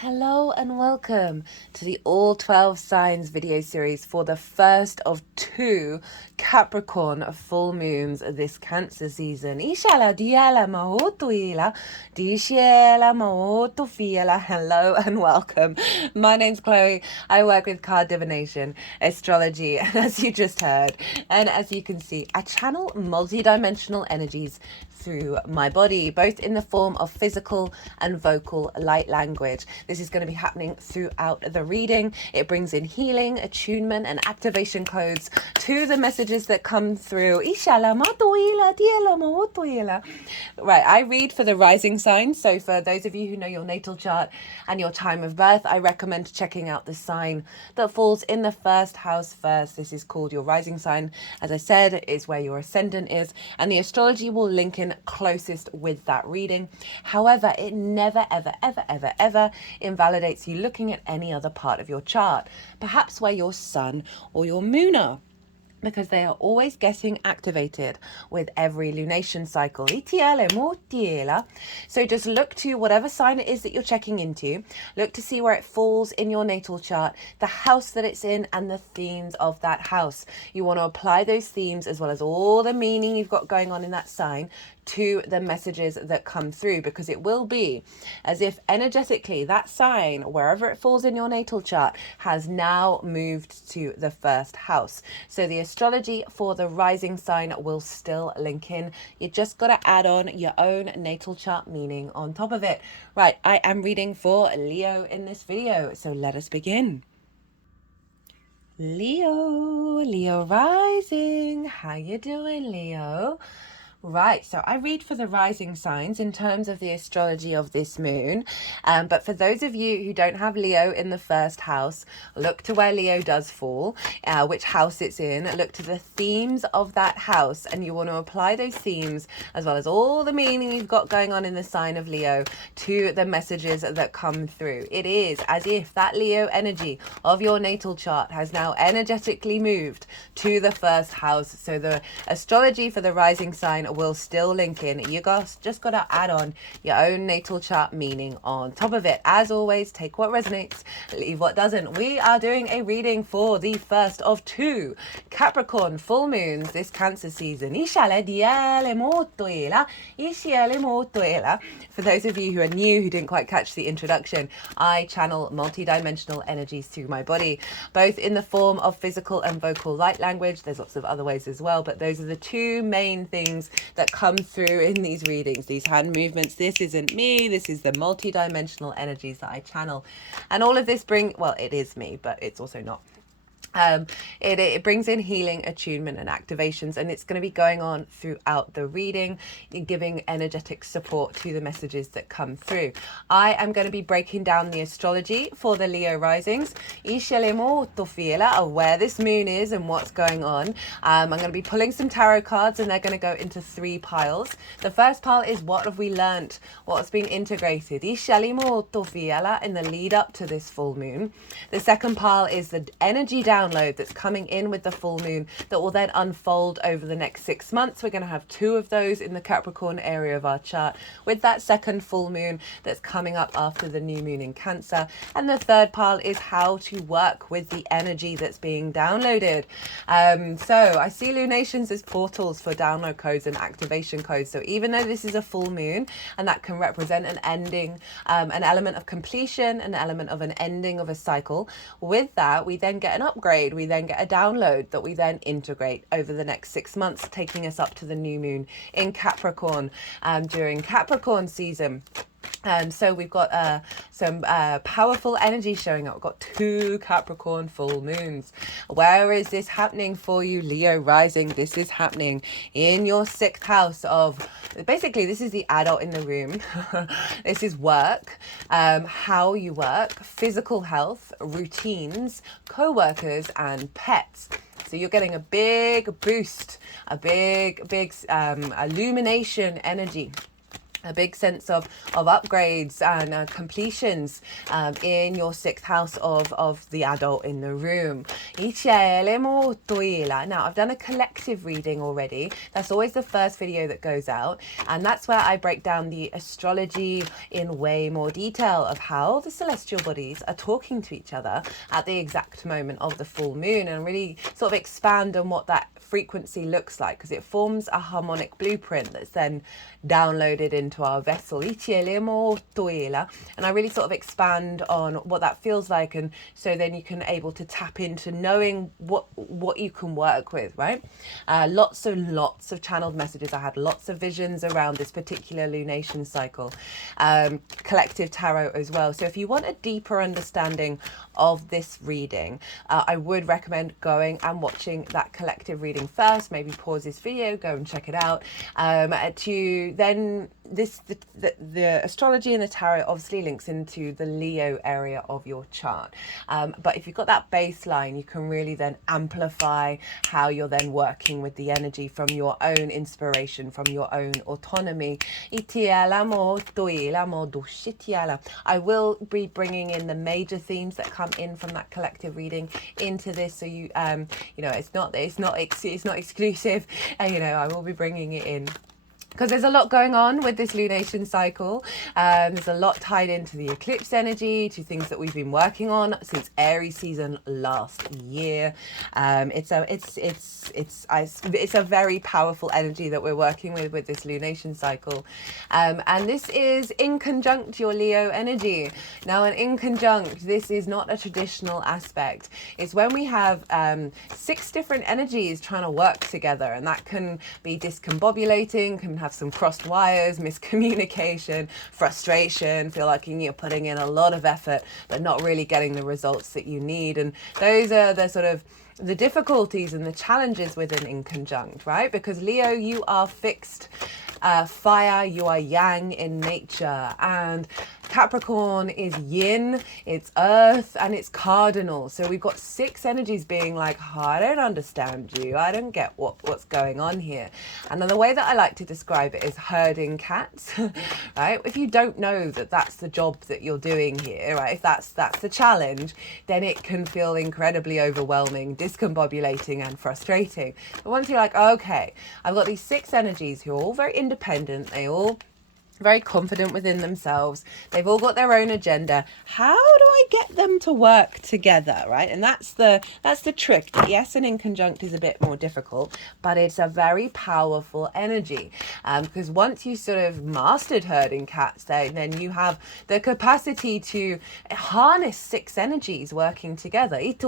Hello and welcome to the All 12 Signs video series for the first of two Capricorn full moons this Cancer season. Ishala diala maotuila, dishiela maotufiela. Hello and welcome. My name's Chloe. I work with card divination, astrology, as you just heard. And as you can see, I channel multi-dimensional energies through my body, both in the form of physical and vocal light language. This is going to be happening throughout the reading. It brings in healing, attunement, and activation codes to the messages that come through. Right, I read for the rising signs. So for those of you who know your natal chart and your time of birth, I recommend checking out the sign that falls in the first house first. This is called your rising sign. As I said, is where your ascendant is, and the astrology will link in closest with that reading. However, it never, ever invalidates you looking at any other part of your chart, perhaps where your sun or your moon are, because they are always getting activated with every lunation cycle. So just look to whatever sign it is that you're checking into. Look to see where it falls in your natal chart, the house that it's in, and the themes of that house. You want to apply those themes as well as all the meaning you've got going on in that sign to the messages that come through, because it will be as if energetically that sign, wherever it falls in your natal chart, has now moved to the first house. So the astrology for the rising sign will still link in. You just got to add on your own natal chart meaning on top of it. Right, I am reading for Leo in this video, so let us begin. Leo rising. How you doing, Leo? Right, so I read for the rising signs in terms of the astrology of this moon. But for those of you who don't have Leo in the first house, look to where Leo does fall, which house it's in. Look to the themes of that house, and you want to apply those themes as well as all the meaning you've got going on in the sign of Leo to the messages that come through. It is as if that Leo energy of your natal chart has now energetically moved to the first house. So the astrology for the rising sign will still link in. You guys just got to add on your own natal chart meaning on top of it. As always, take what resonates, leave what doesn't. We are doing a reading for the first of two Capricorn full moons this Cancer season. For those of you who are new, who didn't quite catch the introduction, I channel multi-dimensional energies through my body, both in the form of physical and vocal light language. There's lots of other ways as well, but those are the two main things that come through in these readings. These hand movements, this isn't me, this is the multi-dimensional energies that I channel. And all of this it is me, but it's also not. It brings in healing, attunement, and activations, and it's going to be going on throughout the reading, giving energetic support to the messages that come through. I am going to be breaking down the astrology for the Leo risings, of where this moon is and what's going on. I'm going to be pulling some tarot cards, and they're going to go into three piles. The first pile is what have we learnt, what's been integrated in the lead up to this full moon. The second pile is the energy download that's coming in with the full moon that will then unfold over the next 6 months. We're going to have two of those in the Capricorn area of our chart, with that second full moon that's coming up after the new moon in Cancer. And the third pile is how to work with the energy that's being downloaded. So I see lunations as portals for download codes and activation codes. So even though this is a full moon and that can represent an ending, an element of completion, an element of an ending of a cycle, with that we then get an upgrade. We then get a download that we then integrate over the next 6 months, taking us up to the new moon in Capricorn during Capricorn season. So we've got some powerful energy showing up. We've got two Capricorn full moons. Where is this happening for you, Leo rising? This is happening in your 6th house of, basically this is the adult in the room. This is work, how you work, physical health, routines, co-workers, and pets. So you're getting a big boost, a big illumination energy a big sense of upgrades and completions in your sixth house of the adult in the room. Now, I've done a collective reading already. That's always the first video that goes out. And that's where I break down the astrology in way more detail of how the celestial bodies are talking to each other at the exact moment of the full moon, and really sort of expand on what that frequency looks like, because it forms a harmonic blueprint that's then downloaded into our vessel. And I really sort of expand on what that feels like, and so then you can able to tap into knowing what you can work with, right? Lots of channeled messages. I had lots of visions around this particular lunation cycle, collective tarot as well. So if you want a deeper understanding of this reading, I would recommend going and watching that collective reading first. Maybe pause this video, go and check it out, to then the astrology and the tarot obviously links into the Leo area of your chart, but if you've got that baseline, you can really then amplify how you're then working with the energy from your own inspiration, from your own autonomy. I will be bringing in the major themes that come in from that collective reading into this, so you know, it's not exclusive, you know, I will be bringing it in because there's a lot going on with this lunation cycle. There's a lot tied into the eclipse energy, to things that we've been working on since Aries season last year. It's a very powerful energy that we're working with this lunation cycle, and this is in conjunct your Leo energy. Now, an in conjunct, this is not a traditional aspect. It's when we have 6 different energies trying to work together, and that can be discombobulating, can have some crossed wires, miscommunication, frustration, feel like you're putting in a lot of effort but not really getting the results that you need. And those are the sort of the difficulties and the challenges within in conjunct, right? Because Leo, you are fixed fire, you are yang in nature, and Capricorn is yin, it's earth, and it's cardinal. So we've got 6 energies being like, oh, I don't understand you, I don't get what's going on here. And then the way that I like to describe it is herding cats, right? If you don't know that that's the job that you're doing here, right, if that's the challenge, then it can feel incredibly overwhelming, discombobulating, and frustrating. But once you're like, okay, I've got these 6 energies who are all very independent, they all very confident within themselves, they've all got their own agenda, how do I get them to work together, right? And that's the trick. Yes, an in conjunct is a bit more difficult, but it's a very powerful energy, because once you sort of mastered herding cats, then you have the capacity to harness 6 energies working together. It's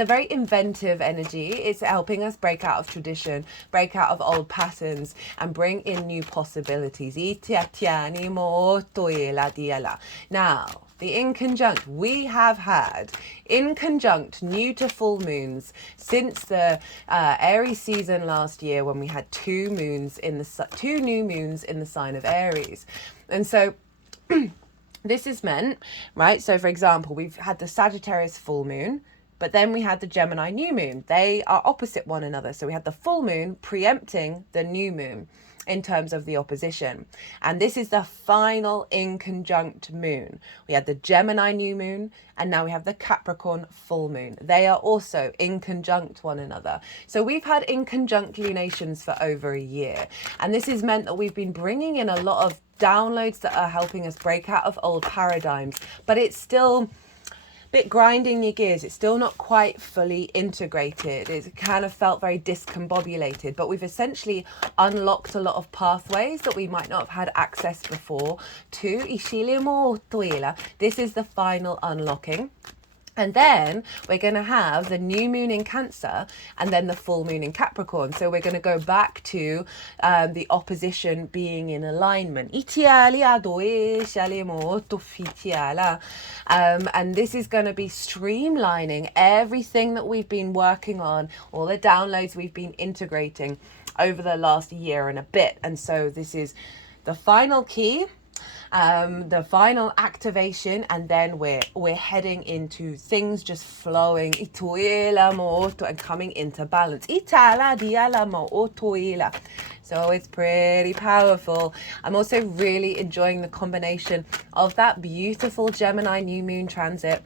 a very inventive energy. It's helping us break out of tradition, break out of old patterns, and bring in new possibilities. Now, the in conjunct, we have had in conjunct new to full moons since the Aries season last year, when we had 2 new moons in the sign of Aries. And so this is meant, right? So for example, we've had the Sagittarius full moon, but then we had the Gemini new moon. They are opposite one another. So we had the full moon preempting the new moon in terms of the opposition. And this is the final in conjunct moon. We had the Gemini new moon, and now we have the Capricorn full moon. They are also in conjunct one another. So we've had in conjunct lunations for over a year. And this has meant that we've been bringing in a lot of downloads that are helping us break out of old paradigms, but it's still bit grinding your gears. It's still not quite fully integrated. It kind of felt very discombobulated, but we've essentially unlocked a lot of pathways that we might not have had access before to. This is the final unlocking. And then we're going to have the new moon in Cancer and then the full moon in Capricorn. So we're going to go back to the opposition being in alignment. And this is going to be streamlining everything that we've been working on, all the downloads we've been integrating over the last year and a bit. And so this is the final key, the final activation, and then we're heading into things just flowing and coming into balance. So So it's pretty powerful. I'm also really enjoying the combination of that beautiful Gemini new moon transit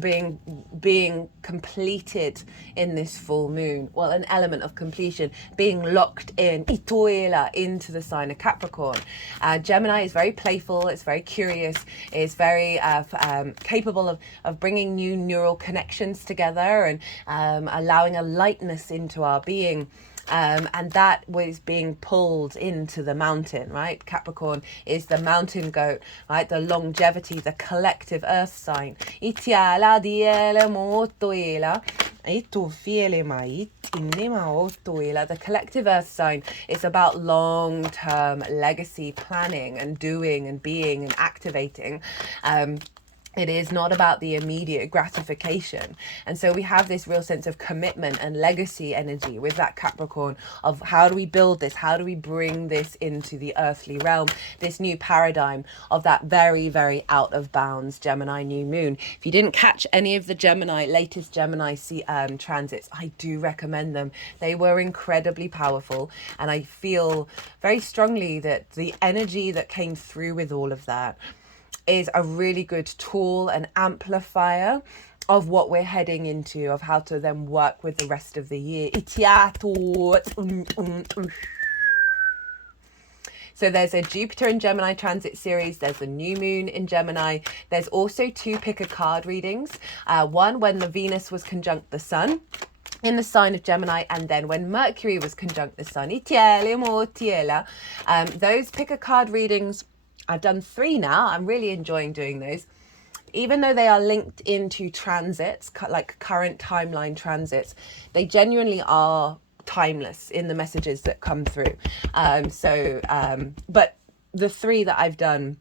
being completed in this full moon. Well, an element of completion, being locked in itoela into the sign of Capricorn. Gemini is very playful, it's very curious, it's very capable of bringing new neural connections together and allowing a lightness into our being. And that was being pulled into the mountain, right? Capricorn is the mountain goat, right? The longevity, the collective earth sign. Itiala diele motoela. The collective earth sign is about long-term legacy planning and doing and being and activating. It is not about the immediate gratification. And so we have this real sense of commitment and legacy energy with that Capricorn of how do we build this? How do we bring this into the earthly realm? This new paradigm of that very, very out of bounds Gemini new moon. If you didn't catch any of the latest Gemini transits, I do recommend them. They were incredibly powerful. And I feel very strongly that the energy that came through with all of that is a really good tool and amplifier of what we're heading into, of how to then work with the rest of the year. So there's a Jupiter in Gemini transit series. There's a new moon in Gemini. There's also 2 pick a card readings. One when the Venus was conjunct the Sun in the sign of Gemini, and then when Mercury was conjunct the Sun. Those pick a card readings, I've done 3 now. I'm really enjoying doing those. Even though they are linked into transits, like current timeline transits, they genuinely are timeless in the messages that come through. But the 3 that I've done,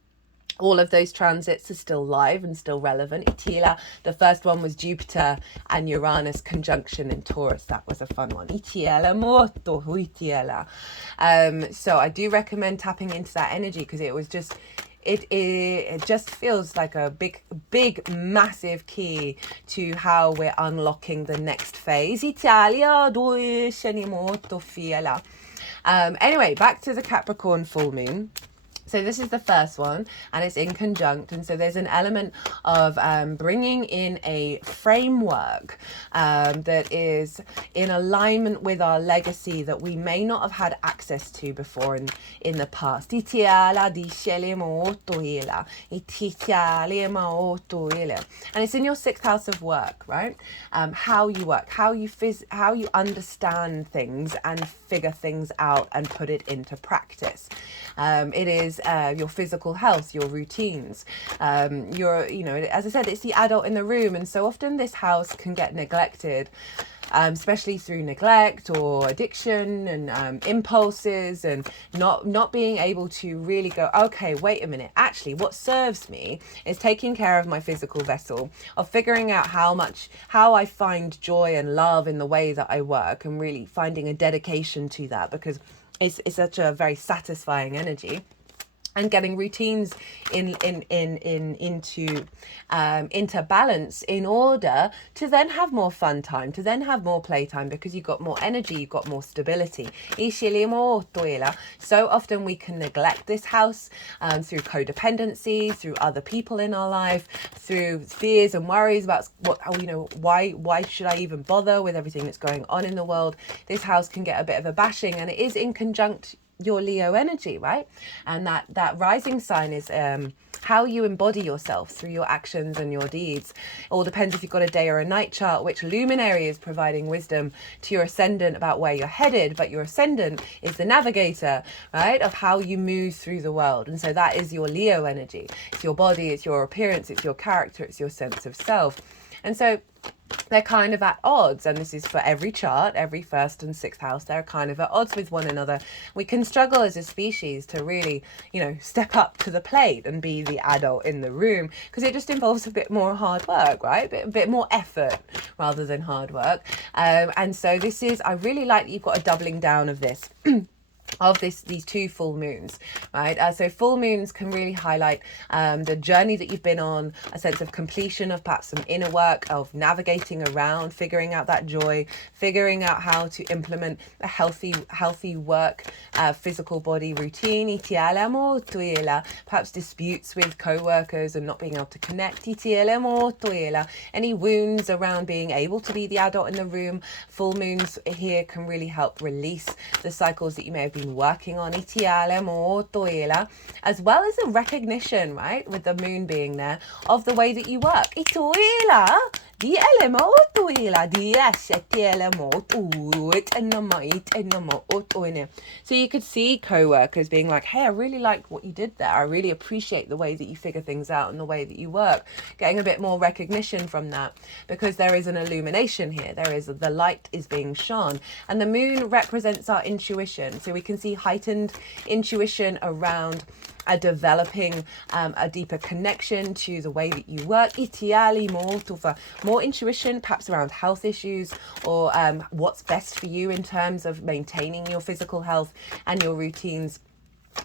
all of those transits are still live and still relevant. Itila, the first one was Jupiter and Uranus conjunction in Taurus. That was a fun one. So I do recommend tapping into that energy because it was just, it just feels like a big, massive key to how we're unlocking the next phase. Anyway, back to the Capricorn full moon. So this is the first one and it's in conjunct. And so there's an element of bringing in a framework that is in alignment with our legacy that we may not have had access to before in the past. And it's in your 6th house of work, right? How you work, how you understand things and figure things out and put it into practice. It is your physical health, your routines, as I said, it's the adult in the room. And so often this house can get neglected, especially through neglect or addiction and impulses and not being able to really go, okay, wait a minute, actually what serves me is taking care of my physical vessel, of figuring out how I find joy and love in the way that I work, and really finding a dedication to that, because it's such a very satisfying energy. And getting routines into balance in order to then have more fun time, to then have more playtime, because you've got more energy, you've got more stability. So often we can neglect this house through codependency, through other people in our life, through fears and worries about why should I even bother with everything that's going on in the world. This house can get a bit of a bashing, and it is in conjunct your Leo energy, right? And that rising sign is how you embody yourself through your actions and your deeds. It all depends if you've got a day or a night chart, which luminary is providing wisdom to your ascendant about where you're headed, but your ascendant is the navigator, right, of how you move through the world. And so that is your Leo energy. It's your body, it's your appearance, it's your character, it's your sense of self. And so they're kind of at odds, and this is for every chart, every 1st and 6th house, they're kind of at odds with one another. We can struggle as a species to really, step up to the plate and be the adult in the room, because it just involves a bit more hard work, right? A bit more effort rather than hard work. And so I really like that you've got a doubling down of this. of these two full moons, right? So full moons can really highlight the journey that you've been on, a sense of completion of perhaps some inner work, of navigating around, figuring out that joy, figuring out how to implement a healthy work, physical body routine. Perhaps disputes with co-workers and not being able to connect. Any wounds around being able to be the adult in the room. Full moons here can really help release the cycles that you may have been working on, as well as a recognition, right, with the moon being there, of the way that you work. So you could see co-workers being like, hey, I really like what you did there. I really appreciate the way that you figure things out and the way that you work. Getting a bit more recognition from that, because there is an illumination here. The light is being shone, and the moon represents our intuition. So we can see heightened intuition around developing a deeper connection to the way that you work. More intuition, perhaps around health issues, or what's best for you in terms of maintaining your physical health and your routines.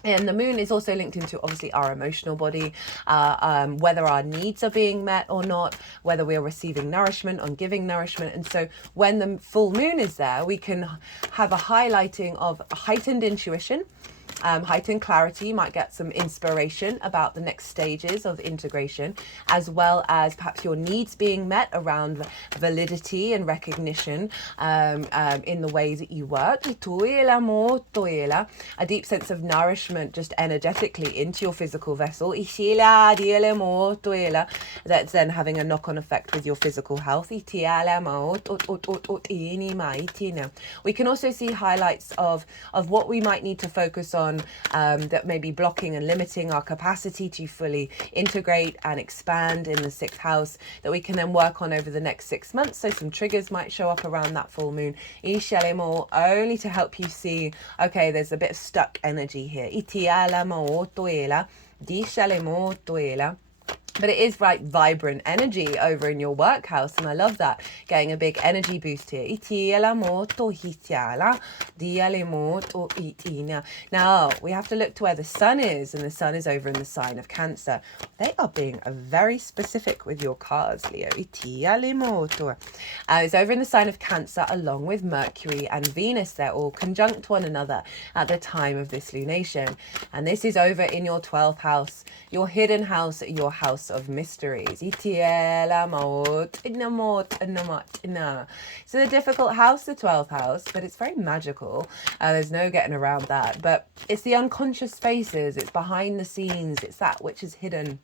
And the moon is also linked into, obviously, our emotional body, whether our needs are being met or not, whether we are receiving nourishment or giving nourishment. And so when the full moon is there, we can have a highlighting of heightened intuition, heightened clarity. You might get some inspiration about the next stages of integration, as well as perhaps your needs being met around validity and recognition in the ways that you work. A deep sense of nourishment just energetically into your physical vessel. That's then having a knock-on effect with your physical health. We can also see highlights of what we might need to focus on, that may be blocking and limiting our capacity to fully integrate and expand in the 6th house, that we can then work on over the next 6 months. So some triggers might show up around that full moon, only to help you see, okay, there's a bit of stuck energy here. But it is right, vibrant energy over in your work house, and I love that. Getting a big energy boost here. Now, we have to look to where the sun is, and the sun is over in the sign of Cancer. They are being very specific with your cards, Leo. It's over in the sign of Cancer, along with Mercury and Venus. They're all conjunct one another at the time of this lunation. And this is over in your 12th house, your hidden house, your house of mysteries. So the difficult house, the 12th house, but it's very magical. There's no getting around that. But it's the unconscious spaces, it's behind the scenes, it's that which is hidden.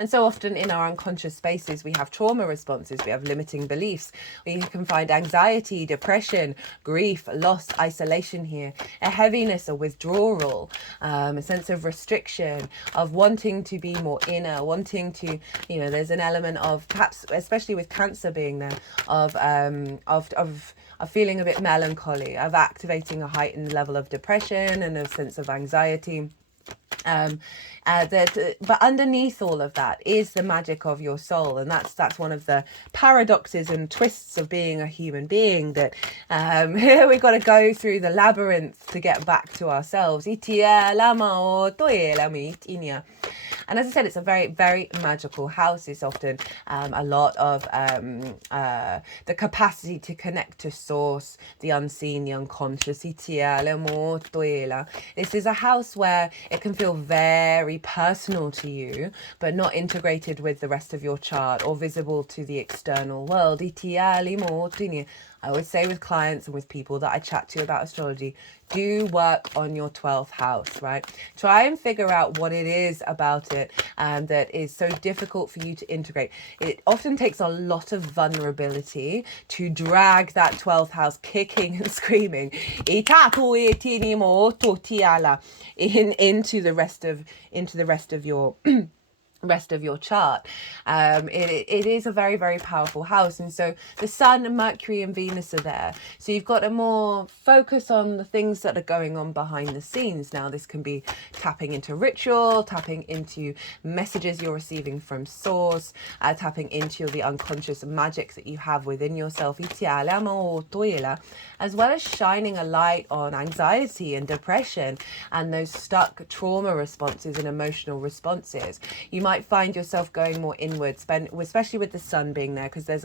And so often in our unconscious spaces, we have trauma responses, we have limiting beliefs. We can find anxiety, depression, grief, loss, isolation here, a heaviness, a withdrawal, a sense of restriction, of wanting to be more inner, wanting to, there's an element of, perhaps, especially with Cancer being there, of feeling a bit melancholy, of activating a heightened level of depression and a sense of anxiety. But underneath all of that is the magic of your soul, and that's one of the paradoxes and twists of being a human being, that we've got to go through the labyrinth to get back to ourselves. And as I said, it's a very, very magical house. It's often a lot of the capacity to connect to source, the unseen, the unconscious. This is a house where it can feel very personal to you, but not integrated with the rest of your chart or visible to the external world. I always say with clients and with people that I chat to about astrology, do work on your 12th house, right? Try and figure out what it is about it that is so difficult for you to integrate. It often takes a lot of vulnerability to drag that 12th house kicking and screaming into the rest of your rest of your chart. It is a very, very powerful house. And so the Sun, Mercury and Venus are there. So you've got a more focus on the things that are going on behind the scenes. Now, this can be tapping into ritual, tapping into messages you're receiving from source, tapping into the unconscious magic that you have within yourself, as well as shining a light on anxiety and depression and those stuck trauma responses and emotional responses. You might find yourself going more inward, especially with the Sun being there, because there's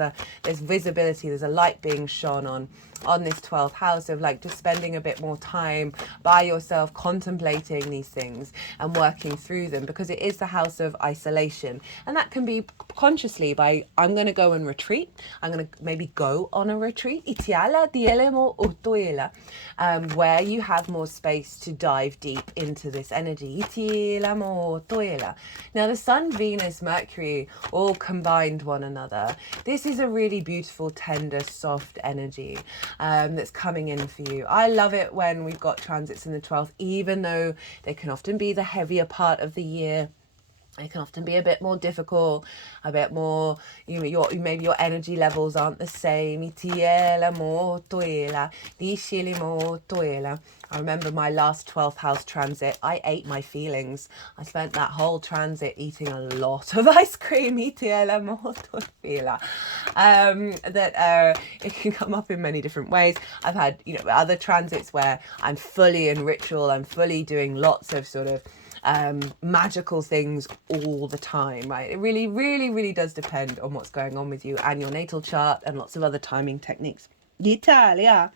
visibility, there's a light being shone on this 12th house of like just spending a bit more time by yourself, contemplating these things and working through them, because it is the house of isolation. And that can be consciously by, I'm going to go and retreat. I'm going to maybe go on a retreat, where you have more space to dive deep into this energy. Now the Sun, Venus, Mercury all combined one another. This is a really beautiful, tender, soft energy that's coming in for you. I love it when we've got transits in the 12th, even though they can often be the heavier part of the year. It can often be a bit more difficult, a bit more, maybe your energy levels aren't the same. I remember my last 12th house transit, I ate my feelings. I spent that whole transit eating a lot of ice cream. It can come up in many different ways. I've had, other transits where I'm fully in ritual, I'm fully doing lots of sort of magical things all the time, right? It really, really, really does depend on what's going on with you and your natal chart and lots of other timing techniques. Italia.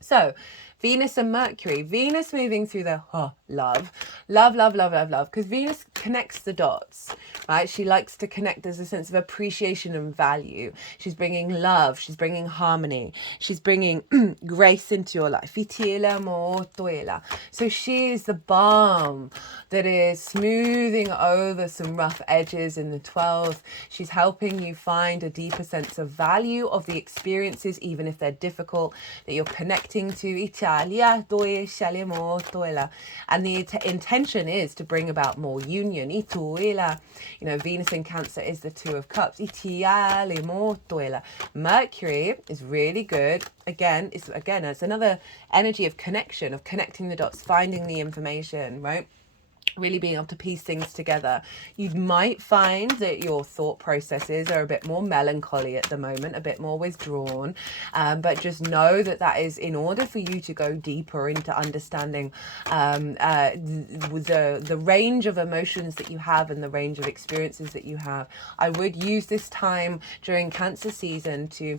So Venus and Mercury. Venus moving through the love, because Venus connects the dots, right? She likes to connect. There's a sense of appreciation and value. She's bringing love. She's bringing harmony. She's bringing grace into your life. So she is the balm that is smoothing over some rough edges in the 12th. She's helping you find a deeper sense of value of the experiences, even if they're difficult, that you're connecting to. And the intention is to bring about more union. Venus in Cancer is the Two of Cups. Mercury is really good. It's another energy of connection, of connecting the dots, finding the information, right? Really being able to piece things together. You might find that your thought processes are a bit more melancholy at the moment, a bit more withdrawn, but just know that is in order for you to go deeper into understanding the range of emotions that you have and the range of experiences that you have. I would use this time during Cancer season to,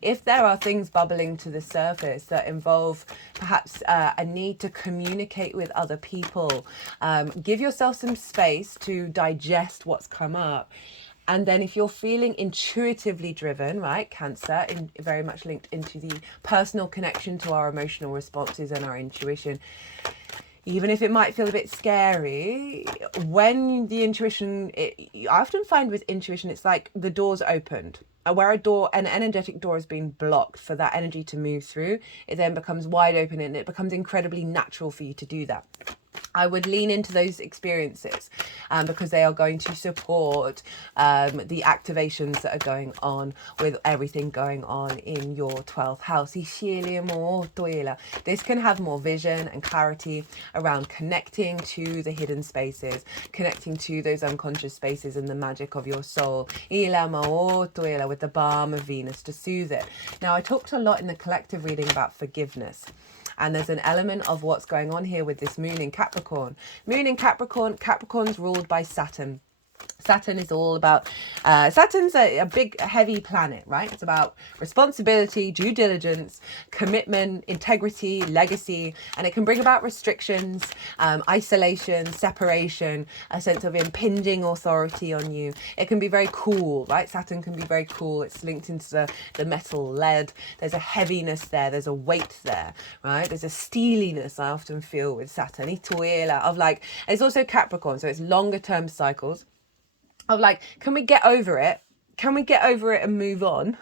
if there are things bubbling to the surface that involve perhaps a need to communicate with other people, give yourself some space to digest what's come up. And then if you're feeling intuitively driven, right, Cancer, very much linked into the personal connection to our emotional responses and our intuition, even if it might feel a bit scary, when the intuition, I often find with intuition, it's like the door's opened. Where an energetic door has been blocked for that energy to move through, it then becomes wide open and it becomes incredibly natural for you to do that. I would lean into those experiences because they are going to support the activations that are going on with everything going on in your 12th house. This can have more vision and clarity around connecting to the hidden spaces, connecting to those unconscious spaces and the magic of your soul, with the balm of Venus to soothe it. Now, I talked a lot in the collective reading about forgiveness. And there's an element of what's going on here with this moon in Capricorn. Moon in Capricorn, Capricorn's ruled by Saturn. Saturn is all about, Saturn's a big, heavy planet, right? It's about responsibility, due diligence, commitment, integrity, legacy, and it can bring about restrictions, isolation, separation, a sense of impinging authority on you. It can be very cool, right? Saturn can be very cool. It's linked into the metal lead. There's a heaviness there. There's a weight there, right? There's a steeliness I often feel with Saturn. Of like, it's also Capricorn, so it's longer term cycles. Of like, can we get over it? Can we get over it and move on?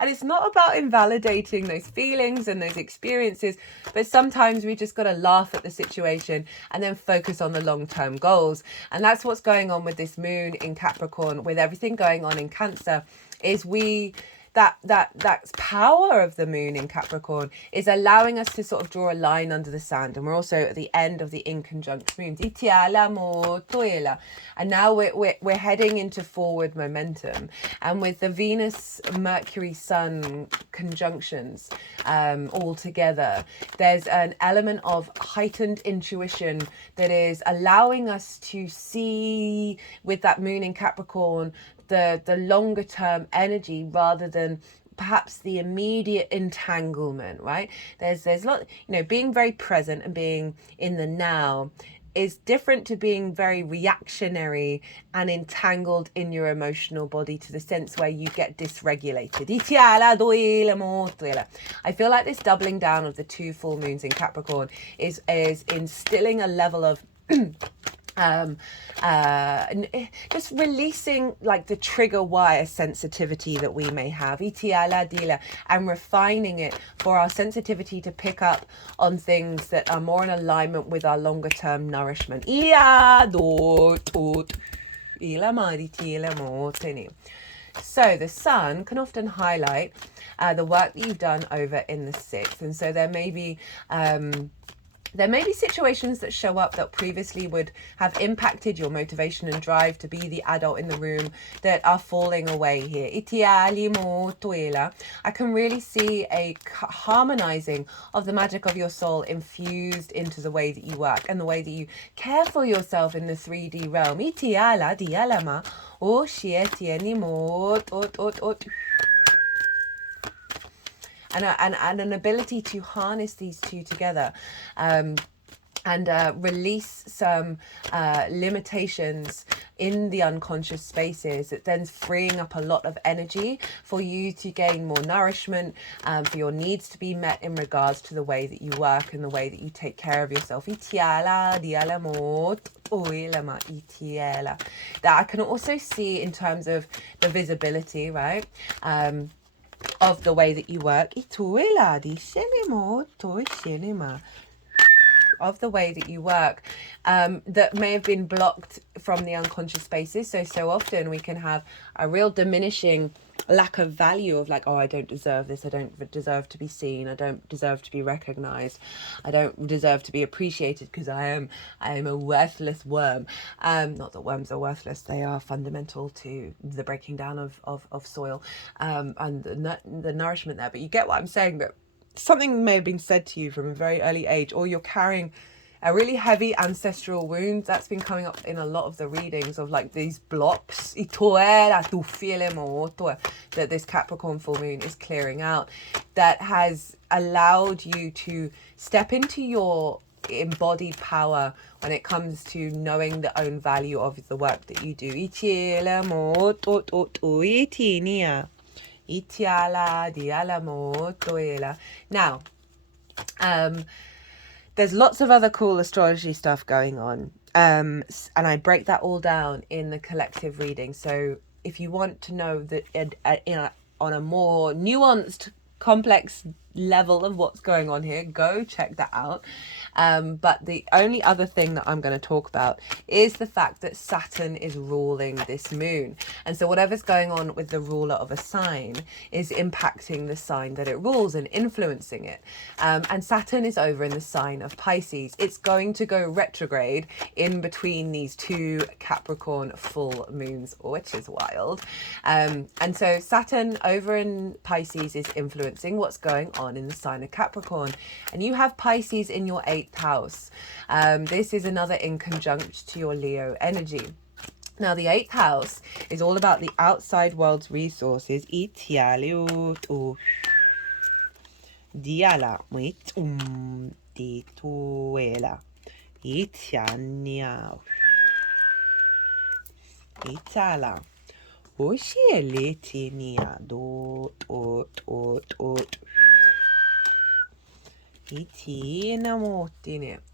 And it's not about invalidating those feelings and those experiences, but sometimes we just got to laugh at the situation and then focus on the long-term goals. And that's what's going on with this moon in Capricorn, with everything going on in Cancer, is that power of the moon in Capricorn is allowing us to sort of draw a line under the sand. And we're also at the end of the in conjunct moons. And now we're heading into forward momentum. And with the Venus, Mercury, Sun conjunctions all together, there's an element of heightened intuition that is allowing us to see, with that moon in Capricorn, the longer term energy rather than perhaps the immediate entanglement, right? There's a lot, being very present and being in the now is different to being very reactionary and entangled in your emotional body, to the sense where you get dysregulated. I feel like this doubling down of the 2 full moons in Capricorn is instilling a level of just releasing like the trigger wire sensitivity that we may have, and refining it for our sensitivity to pick up on things that are more in alignment with our longer term nourishment. So the sun can often highlight the work that you've done over in the 6th, and so there may be situations that show up that previously would have impacted your motivation and drive to be the adult in the room that are falling away here. I can really see a harmonizing of the magic of your soul infused into the way that you work and the way that you care for yourself in the 3D realm. And an ability to harness these two together, and release some limitations in the unconscious spaces. It then freeing up a lot of energy for you to gain more nourishment, for your needs to be met in regards to the way that you work and the way that you take care of yourself. That I can also see in terms of the visibility, right? Of the way that you work, of the way that you work, that may have been blocked from the unconscious spaces. So often we can have a real diminishing lack of value of like, oh, I don't deserve this, I don't deserve to be seen, I don't deserve to be recognized, I don't deserve to be appreciated because I am a worthless worm. Not that worms are worthless, they are fundamental to the breaking down of soil, and the nourishment there. But you get what I'm saying, that something may have been said to you from a very early age, or you're carrying a really heavy ancestral wound. That's been coming up in a lot of the readings of like these blocks that this Capricorn full moon is clearing out, that has allowed you to step into your embodied power when it comes to knowing the own value of the work that you do. Now, there's lots of other cool astrology stuff going on, and I break that all down in the collective reading. So if you want to know that on a more nuanced, complex level of what's going on here, go check that out. But the only other thing that I'm going to talk about is the fact that Saturn is ruling this moon. And so whatever's going on with the ruler of a sign is impacting the sign that it rules and influencing it. And Saturn is over in the sign of Pisces. It's going to go retrograde in between these 2 Capricorn full moons, which is wild. And so Saturn over in Pisces is influencing what's going on in the sign of Capricorn. And you have Pisces in your 8th house. This is another in conjunct to your Leo energy. Now the 8th house is all about the outside world's resources.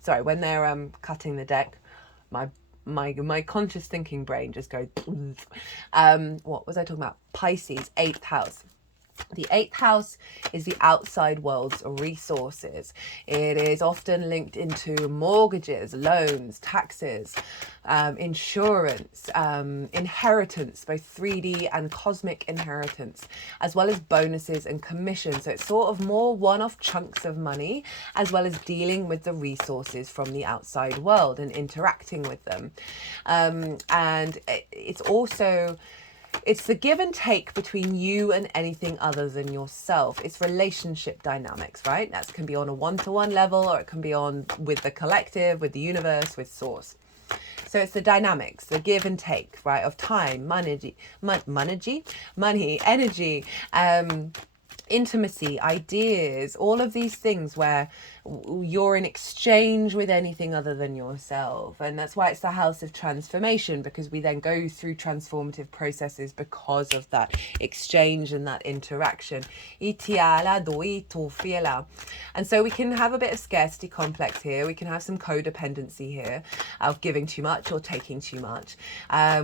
Sorry, when they're cutting the deck, my conscious thinking brain just goes. What was I talking about? Pisces, 8th house. The eighth house is the outside world's resources. It is often linked into mortgages, loans, taxes, insurance, inheritance, both 3D and cosmic inheritance, as well as bonuses and commissions. So it's sort of more one-off chunks of money, as well as dealing with the resources from the outside world and interacting with them. And it's also... it's the give and take between you and anything other than yourself. It's relationship dynamics, right? That can be on a one-to-one level, or it can be on with the collective, with the universe, with source. So it's the dynamics, the give and take, right, of time, money, energy, intimacy, ideas, all of these things where you're in exchange with anything other than yourself. And that's why it's the house of transformation, because we then go through transformative processes because of that exchange and that interaction. And so we can have a bit of scarcity complex here. We can have some codependency here of giving too much or taking too much.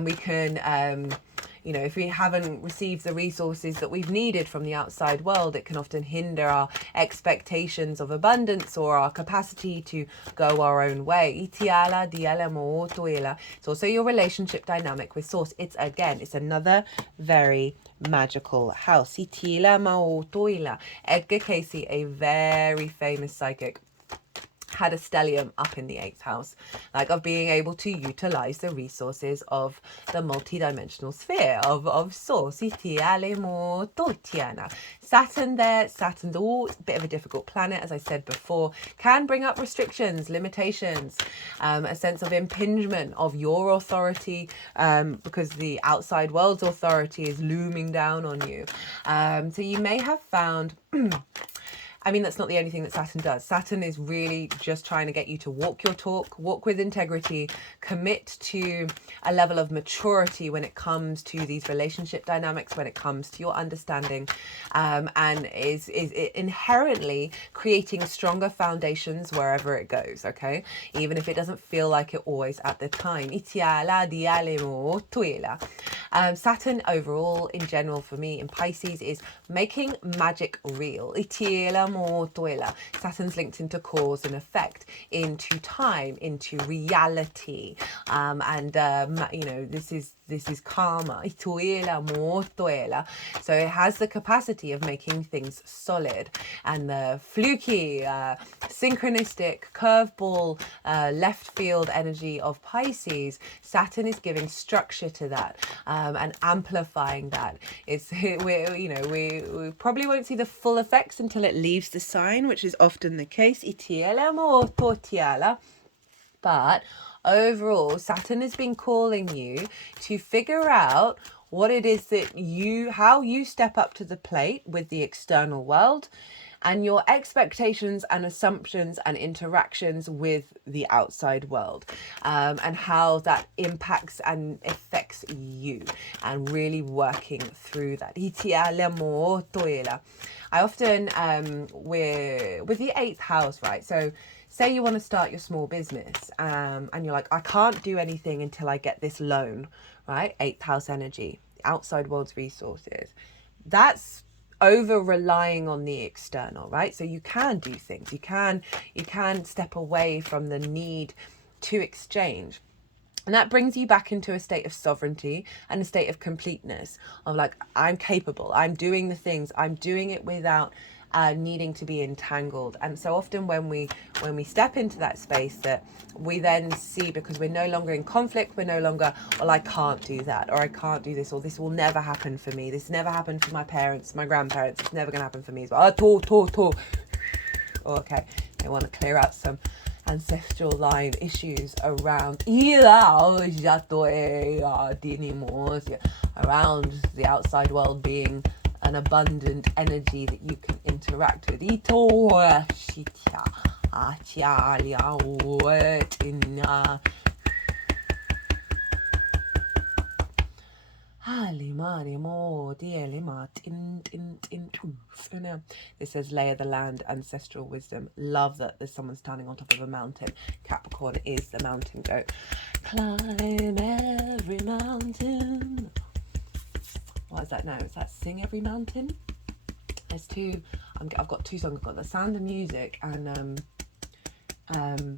We can... you know, if we haven't received the resources that we've needed from the outside world, it can often hinder our expectations of abundance or our capacity to go our own way. It's also your relationship dynamic with source. It's another very magical house. Edgar Cayce, a very famous psychic, had a stellium up in the 8th house, like of being able to utilize the resources of the multidimensional sphere of source. Saturn there, Saturn's a bit of a difficult planet, as I said before, can bring up restrictions, limitations, a sense of impingement of your authority, because the outside world's authority is looming down on you. So you may have found... I mean, that's not the only thing that Saturn does. Saturn is really just trying to get you to walk your talk, walk with integrity, commit to a level of maturity when it comes to these relationship dynamics, when it comes to your understanding, and is inherently creating stronger foundations wherever it goes, okay? Even if it doesn't feel like it always at the time. Saturn overall, in general, for me, in Pisces, is making magic real. Saturn's linked into cause and effect, into time, into reality, and you know, this is karma. So it has the capacity of making things solid, and the fluky, synchronistic, curveball, left field energy of Pisces, Saturn is giving structure to that, and amplifying that. We probably won't see the full effects until it leaves the sign, which is often the case. But overall, Saturn has been calling you to figure out what it is that how you step up to the plate with the external world, and your expectations and assumptions and interactions with the outside world, and how that impacts and affects you, and really working through that. I often, with the 8th house, right? So say you want to start your small business, and you're like, I can't do anything until I get this loan, right? 8th house energy, outside world's resources. That's over relying on the external, right? So you can do things. You can step away from the need to exchange. And that brings you back into a state of sovereignty and a state of completeness, of like, I'm capable, I'm doing the things, I'm doing it without needing to be entangled. And so often when we step into that space, that we then see, because we're no longer in conflict, we're no longer, well, I can't do that, or I can't do this, or this will never happen for me, this never happened for my parents, my grandparents, it's never going to happen for me as well. Okay, I want to clear out some ancestral line issues around around the outside world being an abundant energy that you can interact with. This says layer the land, ancestral wisdom. Love that there's someone standing on top of a mountain. Capricorn is the mountain goat. Climb every mountain. What is that now? Is that sing every mountain? There's two. I've got two songs. I've got The Sound of Music, and now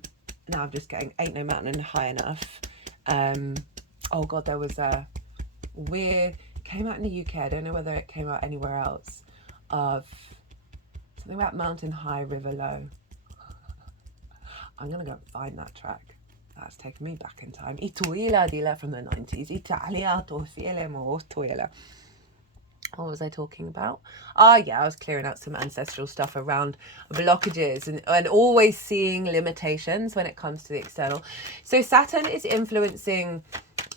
I'm just getting Ain't No Mountain High Enough. Oh God, there was a weird, came out in the UK. I don't know whether it came out anywhere else. Of something about Mountain High, River Low. I'm gonna go find that track. That's taken me back in time. Ituila dila from the 90s. Italia torciele mo tuela. What was I talking about? Oh yeah, I was clearing out some ancestral stuff around blockages and always seeing limitations when it comes to the external. So Saturn is influencing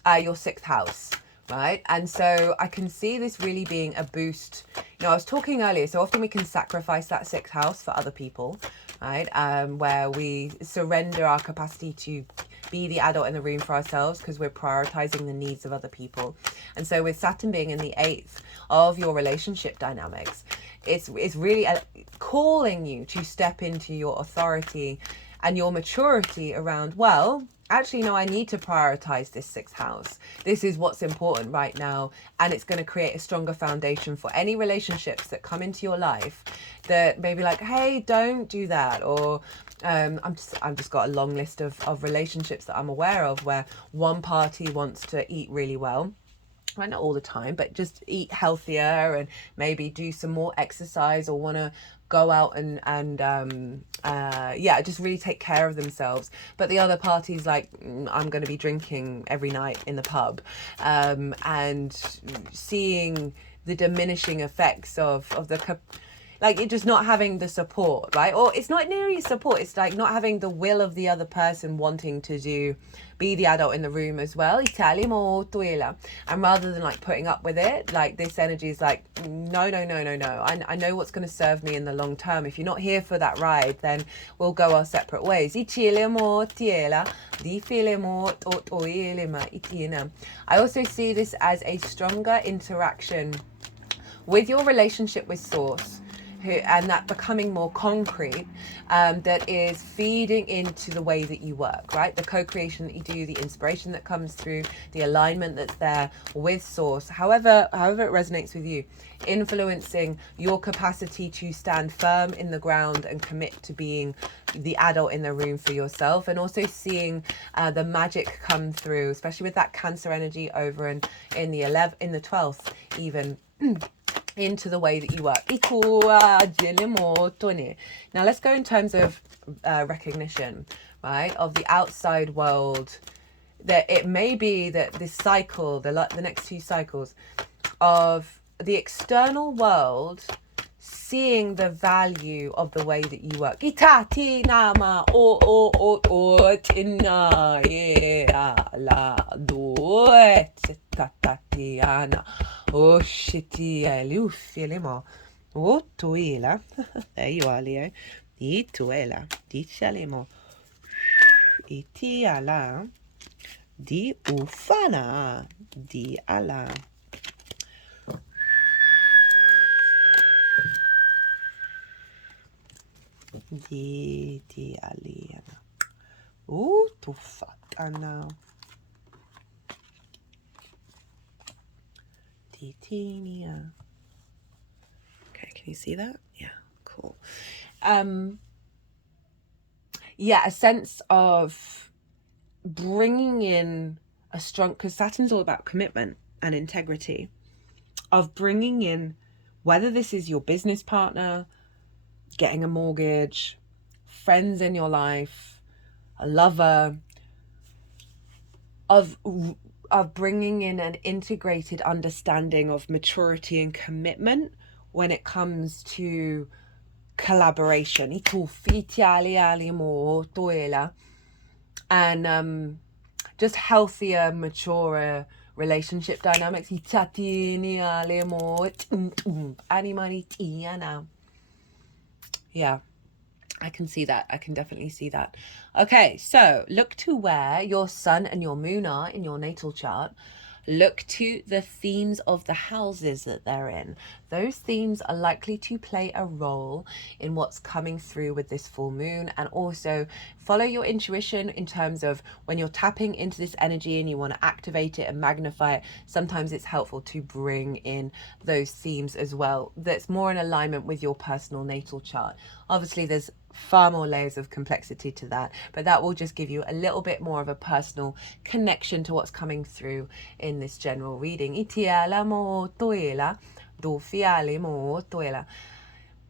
your 6th house, right? And so I can see this really being a boost. You know, I was talking earlier, so often we can sacrifice that 6th house for other people, right? Where we surrender our capacity to be the adult in the room for ourselves because we're prioritizing the needs of other people. And so with Saturn being in the 8th of your relationship dynamics, it's really calling you to step into your authority and your maturity around, well, actually, no, I need to prioritize this 6th house. This is what's important right now. And it's going to create a stronger foundation for any relationships that come into your life that maybe like, hey, don't do that. Or I've just got a long list of relationships that I'm aware of where one party wants to eat really well. Well, not all the time, but just eat healthier and maybe do some more exercise or want to go out and just really take care of themselves. But the other party's like, I'm going to be drinking every night in the pub, and seeing the diminishing effects of the like it just not having the support, right? Or it's not nearly support, it's like not having the will of the other person wanting to be the adult in the room as well. And rather than like putting up with it, like this energy is like, no. I know what's going to serve me in the long term. If you're not here for that ride, then we'll go our separate ways. I also see this as a stronger interaction with your relationship with Source, and that becoming more concrete, that is feeding into the way that you work, right? The co-creation that you do, the inspiration that comes through, the alignment that's there with Source, however it resonates with you, influencing your capacity to stand firm in the ground and commit to being the adult in the room for yourself, and also seeing the magic come through, especially with that Cancer energy over in the 12th even. Into the way that you work. Now let's go in terms of recognition, right, of the outside world. That it may be that this cycle, the next 2 cycles of the external world seeing the value of the way that you work. There you are, Leo. Ituela, dichalemo. Itiala, di ufana, di ala. Di aliana. Tufatana. Titinia. Okay, can you see that? Yeah, cool. A sense of bringing in a strong, because Saturn's all about commitment and integrity, of bringing in, whether this is your business partner, getting a mortgage, friends in your life, a lover, of bringing in an integrated understanding of maturity and commitment when it comes to collaboration. And just healthier, maturer relationship dynamics. Yeah, I can see that. I can definitely see that. Okay, so look to where your sun and your moon are in your natal chart. Look to the themes of the houses that they're in. Those themes are likely to play a role in what's coming through with this full moon. And also follow your intuition in terms of when you're tapping into this energy and you want to activate it and magnify it. Sometimes it's helpful to bring in those themes as well. That's more in alignment with your personal natal chart. Obviously, there's far more layers of complexity to that, but that will just give you a little bit more of a personal connection to what's coming through in this general reading.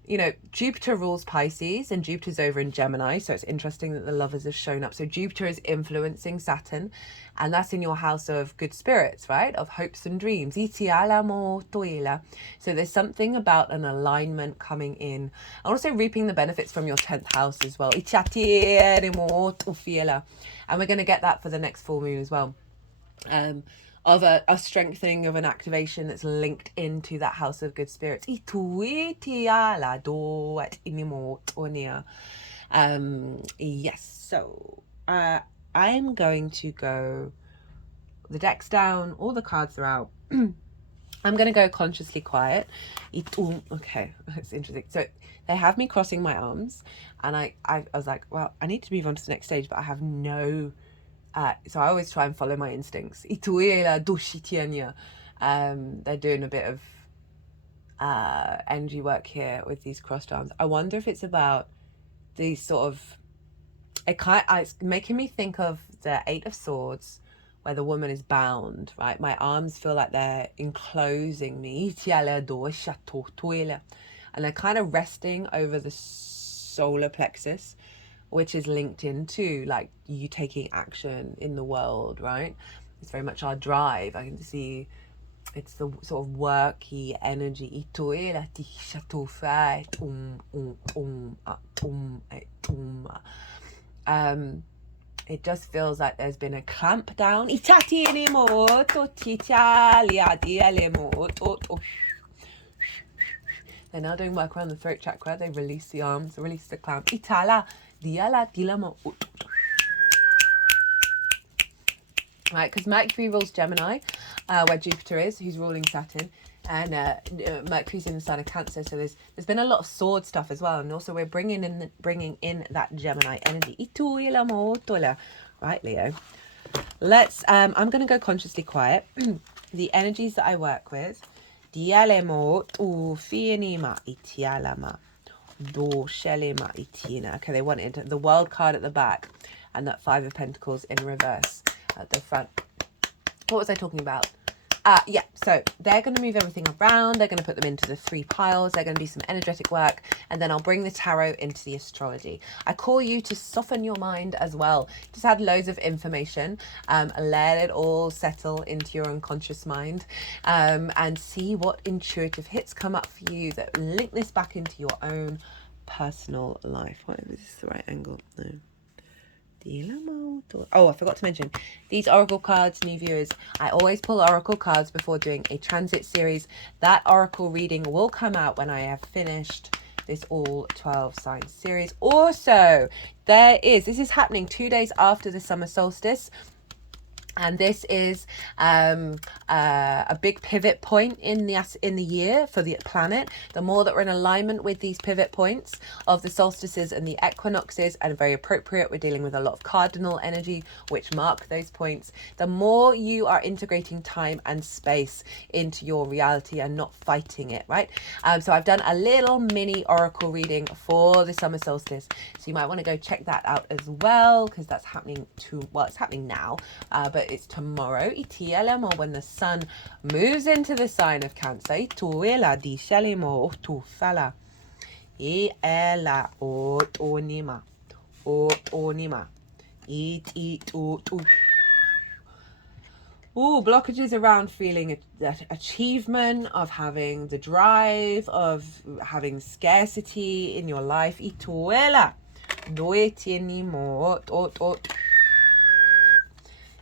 You know, Jupiter rules Pisces and Jupiter's over in Gemini, so it's interesting that the lovers have shown up. So Jupiter is influencing Saturn, and that's in your house of good spirits, right? Of hopes and dreams. So there's something about an alignment coming in, and also reaping the benefits from your 10th house as well. And we're going to get that for the next full moon as well. Of a strengthening of an activation that's linked into that house of good spirits. Yes, so I'm going to go, the deck's down, all the cards are out. I'm going to go consciously quiet. Okay, that's interesting. So they have me crossing my arms, and I was like, well, I need to move on to the next stage, but I have no... so I always try and follow my instincts. They're doing a bit of energy work here with these crossed arms. I wonder if it's about these sort of... It's making me think of the Eight of Swords, where the woman is bound, right? My arms feel like they're enclosing me. And they're kind of resting over the solar plexus, which is linked into like you taking action in the world, right? It's very much our drive. I can see it's the sort of worky energy. It just feels like there's been a clamp down. They're now doing work around the throat chakra. They release the arms, release the clamp. Right, because Mercury rules Gemini, where Jupiter is, who's ruling Saturn, and Mercury's in the sign of Cancer. So there's been a lot of sword stuff as well, and also we're bringing in that Gemini energy. Right, Leo. Let's. I'm going to go consciously quiet. The energies that I work with. Okay, they wanted the World card at the back and that Five of Pentacles in reverse at the front. What was I talking about? Yeah, so they're going to move everything around. They're going to put them into the 3 piles. They're going to do some energetic work. And then I'll bring the tarot into the astrology. I call you to soften your mind as well. Just add loads of information. Let it all settle into your unconscious mind. And see what intuitive hits come up for you that link this back into your own personal life. What, is this the right angle? No. Oh, I forgot to mention these oracle cards, new viewers. I always pull oracle cards before doing a transit series. That oracle reading will come out when I have finished this all 12 signs series. Also, this is happening 2 days after the summer solstice. And this is a big pivot point in the year for the planet. The more that we're in alignment with these pivot points of the solstices and the equinoxes, and very appropriate, we're dealing with a lot of cardinal energy, which mark those points. The more you are integrating time and space into your reality and not fighting it, right? So I've done a little mini oracle reading for the summer solstice. So you might want to go check that out as well, because that's happening it's happening now, but it's tomorrow, when the sun moves into the sign of Cancer. Blockages around feeling that achievement, of having the drive, of having scarcity in your life.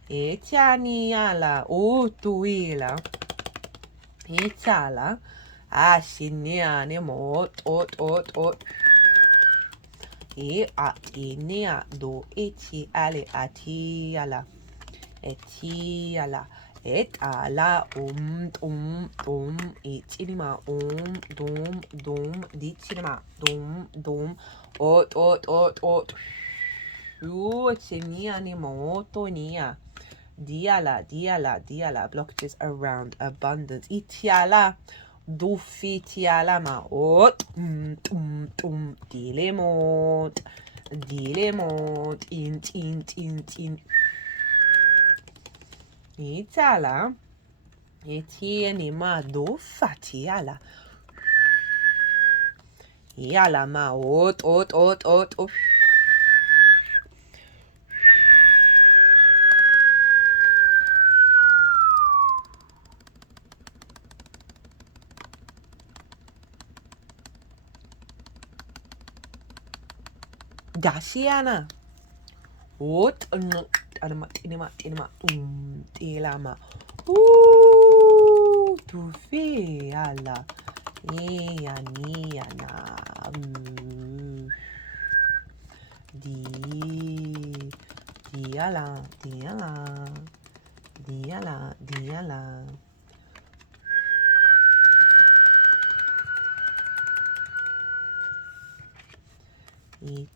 Etianiala otuila itala ashiniane mot ot e atinia do eti ale atiala etiala Etala dum itinima dum ditinima dum ot Uchinia ni motonia. Diala. Blockages around abundance. Itiala. Dufi tiala ma. Dilemot. In. Itala. Itieni ma dufa tiala. Yala ma. Ot. Dashiana. Ot. Tinima. Tilama. Tufi ala. Niana. Diala.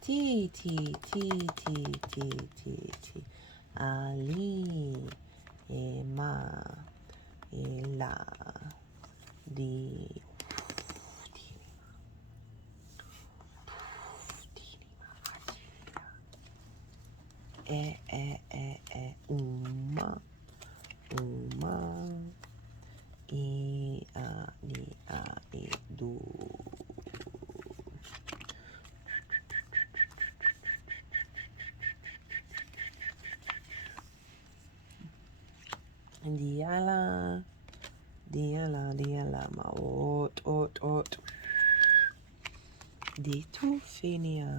T. Ali. Ema. Ela. Di. Uma. Do. Diala, ma ot. Ditufinia.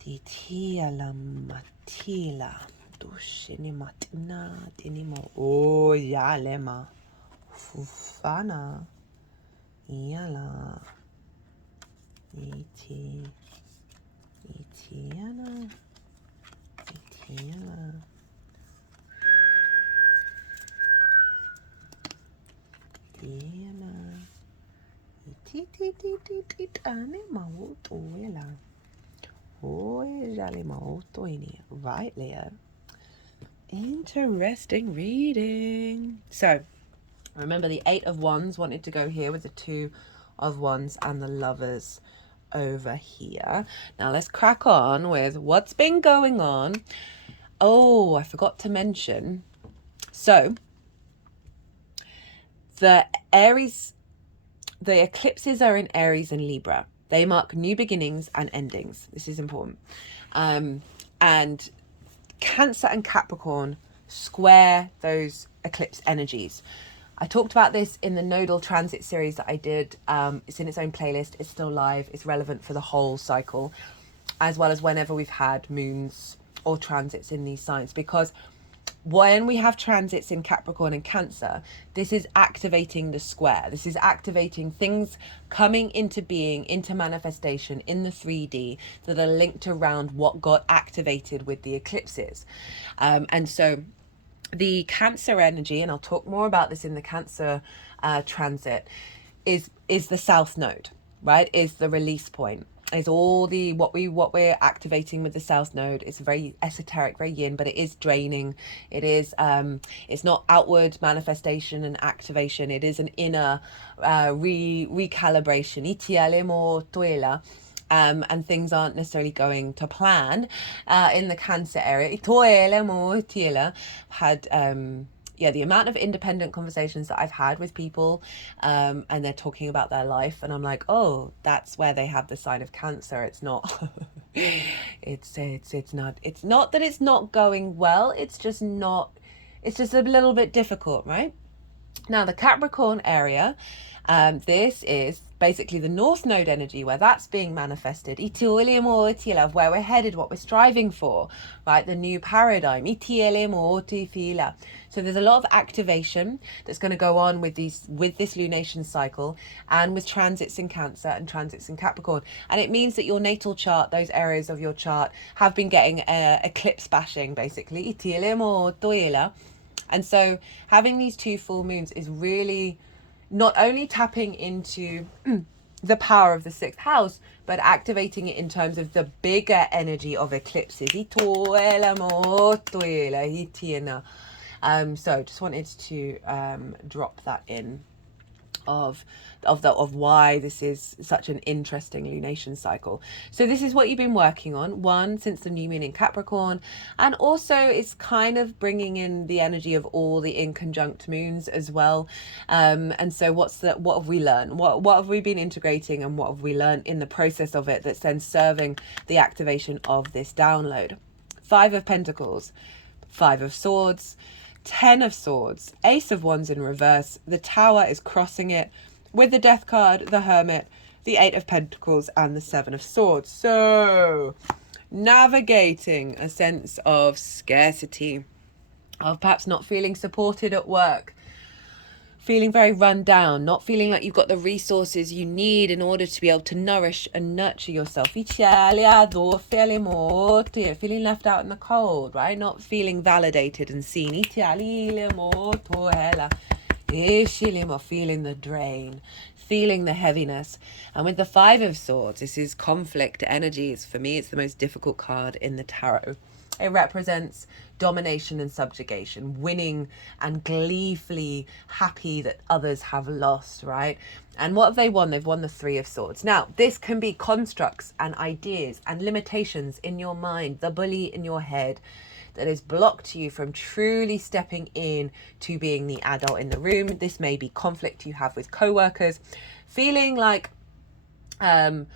Ditiala matila. Dushini matina dinimo. Oh, yalema. Fufana. Yala. Itiana. Right, Leo. Interesting reading. So, remember the 8 of Wands wanted to go here with the 2 of Wands and the Lovers over here. Now let's crack on with what's been going on. Oh, I forgot to mention. So, the eclipses are in Aries and Libra. They mark new beginnings and endings. This is important. And Cancer and Capricorn square those eclipse energies. I talked about this in the nodal transit series that I did. It's in its own playlist. It's still live. It's relevant for the whole cycle, as well as whenever we've had moons or transits in these signs, because when we have transits in Capricorn and Cancer, this is activating the square. This is activating things coming into being, into manifestation in the 3D that are linked around what got activated with the eclipses. And so the Cancer energy, and I'll talk more about this in the Cancer transit, is the South Node, right? Is the release point. Is all the what we're activating with the South Node. It's very esoteric, very yin, but it is draining. It is it's not outward manifestation and activation. It is an inner recalibration. And things aren't necessarily going to plan in the Cancer area. Had the amount of independent conversations that I've had with people, and they're talking about their life, and I'm like, oh, that's where they have the sign of Cancer. It's not it's not that it's not going well, it's just a little bit difficult, right? Now the Capricorn area, this is basically the North Node energy, where that's being manifested. Of where we're headed, what we're striving for, right? The new paradigm. So there's a lot of activation that's going to go on with this lunation cycle, and with transits in Cancer and transits in Capricorn. And it means that your natal chart, those areas of your chart, have been getting eclipse bashing, basically. And so having these 2 full moons is really not only tapping into the power of the 6th house, but activating it in terms of the bigger energy of eclipses. So just wanted to drop that in of why this is such an interesting lunation cycle. So this is what you've been working on, one, since the new moon in Capricorn, and also it's kind of bringing in the energy of all the inconjunct moons as well. And so what have we learned? What have we been integrating, and what have we learned in the process of it that's then serving the activation of this download? 5 of Pentacles, 5 of Swords, 10 of Swords, Ace of Wands in reverse. The Tower is crossing it with the Death card, the Hermit, the 8 of Pentacles, and the 7 of Swords. So navigating a sense of scarcity, of perhaps not feeling supported at work, feeling very run down, not feeling like you've got the resources you need in order to be able to nourish and nurture yourself. Feeling left out in the cold, right? Not feeling validated and seen. Feeling the drain, feeling the heaviness. And with the 5 of Swords, this is conflict energies. For me, it's the most difficult card in the tarot. It represents domination and subjugation, winning and gleefully happy that others have lost, right? And what have they won? They've won the 3 of Swords. Now, this can be constructs and ideas and limitations in your mind, the bully in your head that has blocked you from truly stepping in to being the adult in the room. This may be conflict you have with co-workers, feeling like you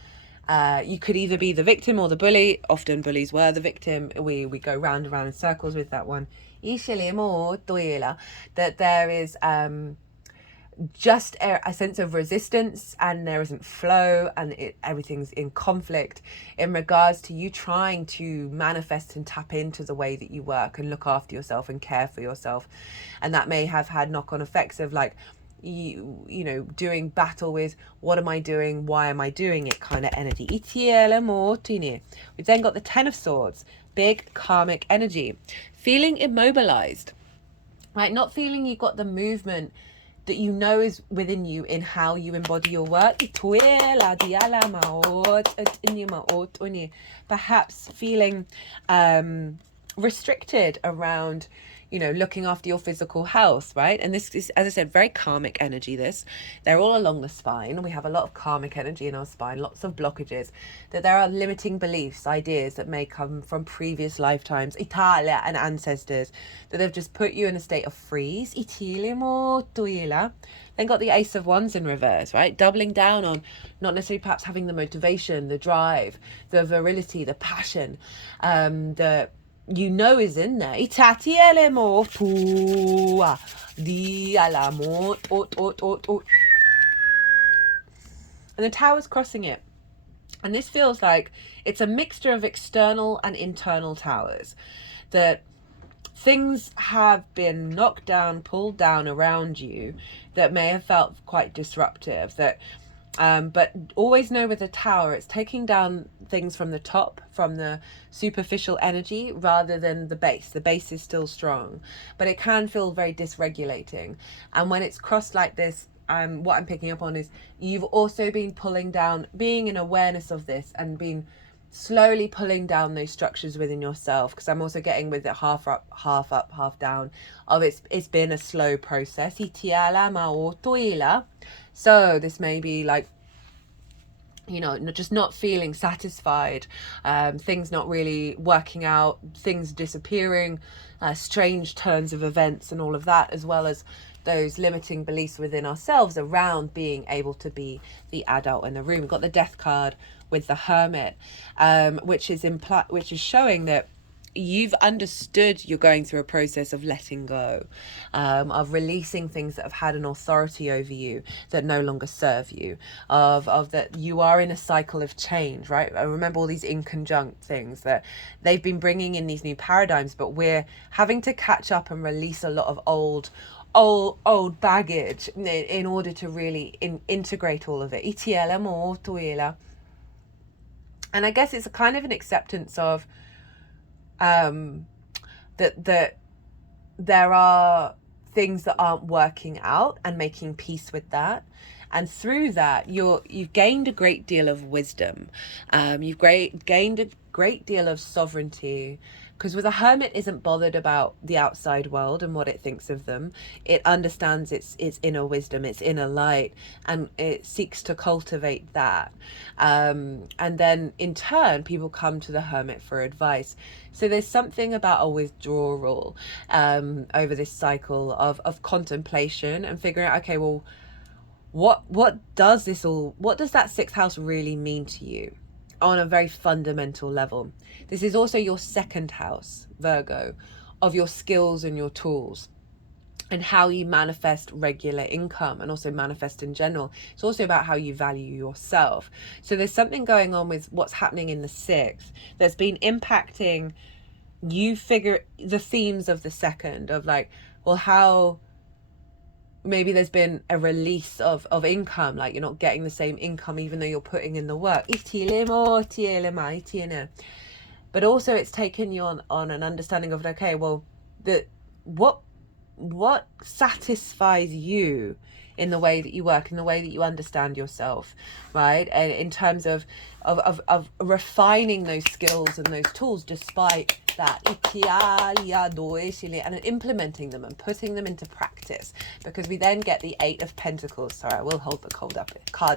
could either be the victim or the bully. Often bullies were the victim. We go round and round in circles with that one. That there is just a sense of resistance, and there isn't flow, and everything's in conflict in regards to you trying to manifest and tap into the way that you work and look after yourself and care for yourself. And that may have had knock-on effects of like, you know, doing battle with what am I doing, why am I doing it kind of energy. We've then got the 10 of Swords, big karmic energy, feeling immobilized, right? Not feeling you've got the movement that you know is within you in how you embody your work. Perhaps feeling restricted around, you know, looking after your physical health, right? And this is, as I said, very karmic energy. They're all along the spine. We have a lot of karmic energy in our spine, lots of blockages, that there are limiting beliefs, ideas that may come from previous lifetimes, Italia and ancestors, that have just put you in a state of freeze. Then got the Ace of Wands in reverse, right? Doubling down on not necessarily perhaps having the motivation, the drive, the virility, the passion, the you know is in there. And the Tower's crossing it. And this feels like it's a mixture of external and internal towers. That things have been knocked down, pulled down around you that may have felt quite disruptive. But always know with the Tower, it's taking down things from the top, from the superficial energy, rather than the base. The base is still strong, but it can feel very dysregulating. And when it's crossed like this, what I'm picking up on is you've also been pulling down, being in awareness of this, and been slowly pulling down those structures within yourself. Because I'm also getting with it half up, half down, of it's been a slow process. So this may be like, you know, just not feeling satisfied, things not really working out, things disappearing, strange turns of events and all of that, as well as those limiting beliefs within ourselves around being able to be the adult in the room. We've got the Death card with the Hermit, which is showing that you've understood you're going through a process of letting go, of releasing things that have had an authority over you that no longer serve you, of that you are in a cycle of change, right? I remember all these inconjunct things that they've been bringing in these new paradigms, but we're having to catch up and release a lot of old baggage in order to really integrate all of it. And I guess it's a kind of an acceptance of that there are things that aren't working out, and making peace with that. And through that, you've gained a great deal of wisdom. You've gained a great deal of sovereignty, because with a hermit isn't bothered about the outside world and what it thinks of them. It understands its inner wisdom, its inner light, and it seeks to cultivate that. And then in turn, people come to the hermit for advice. So there's something about a withdrawal over this cycle of contemplation and figuring out, okay, well, what does that sixth house really mean to you on a very fundamental level? This is also your second house, Virgo, of your skills and your tools, and how you manifest regular income, and also manifest in general. It's also about how you value yourself. So there's something going on with what's happening in the sixth that's been impacting you. Figure the themes of the second, of like, well, how maybe there's been a release of income, like you're not getting the same income even though you're putting in the work. But also it's taken you on an understanding of, okay, well, what satisfies you in the way that you work, in the way that you understand yourself, right? And in terms of refining those skills and those tools despite that, and implementing them and putting them into practice, because we then get the Eight of Pentacles. Sorry, I will hold the card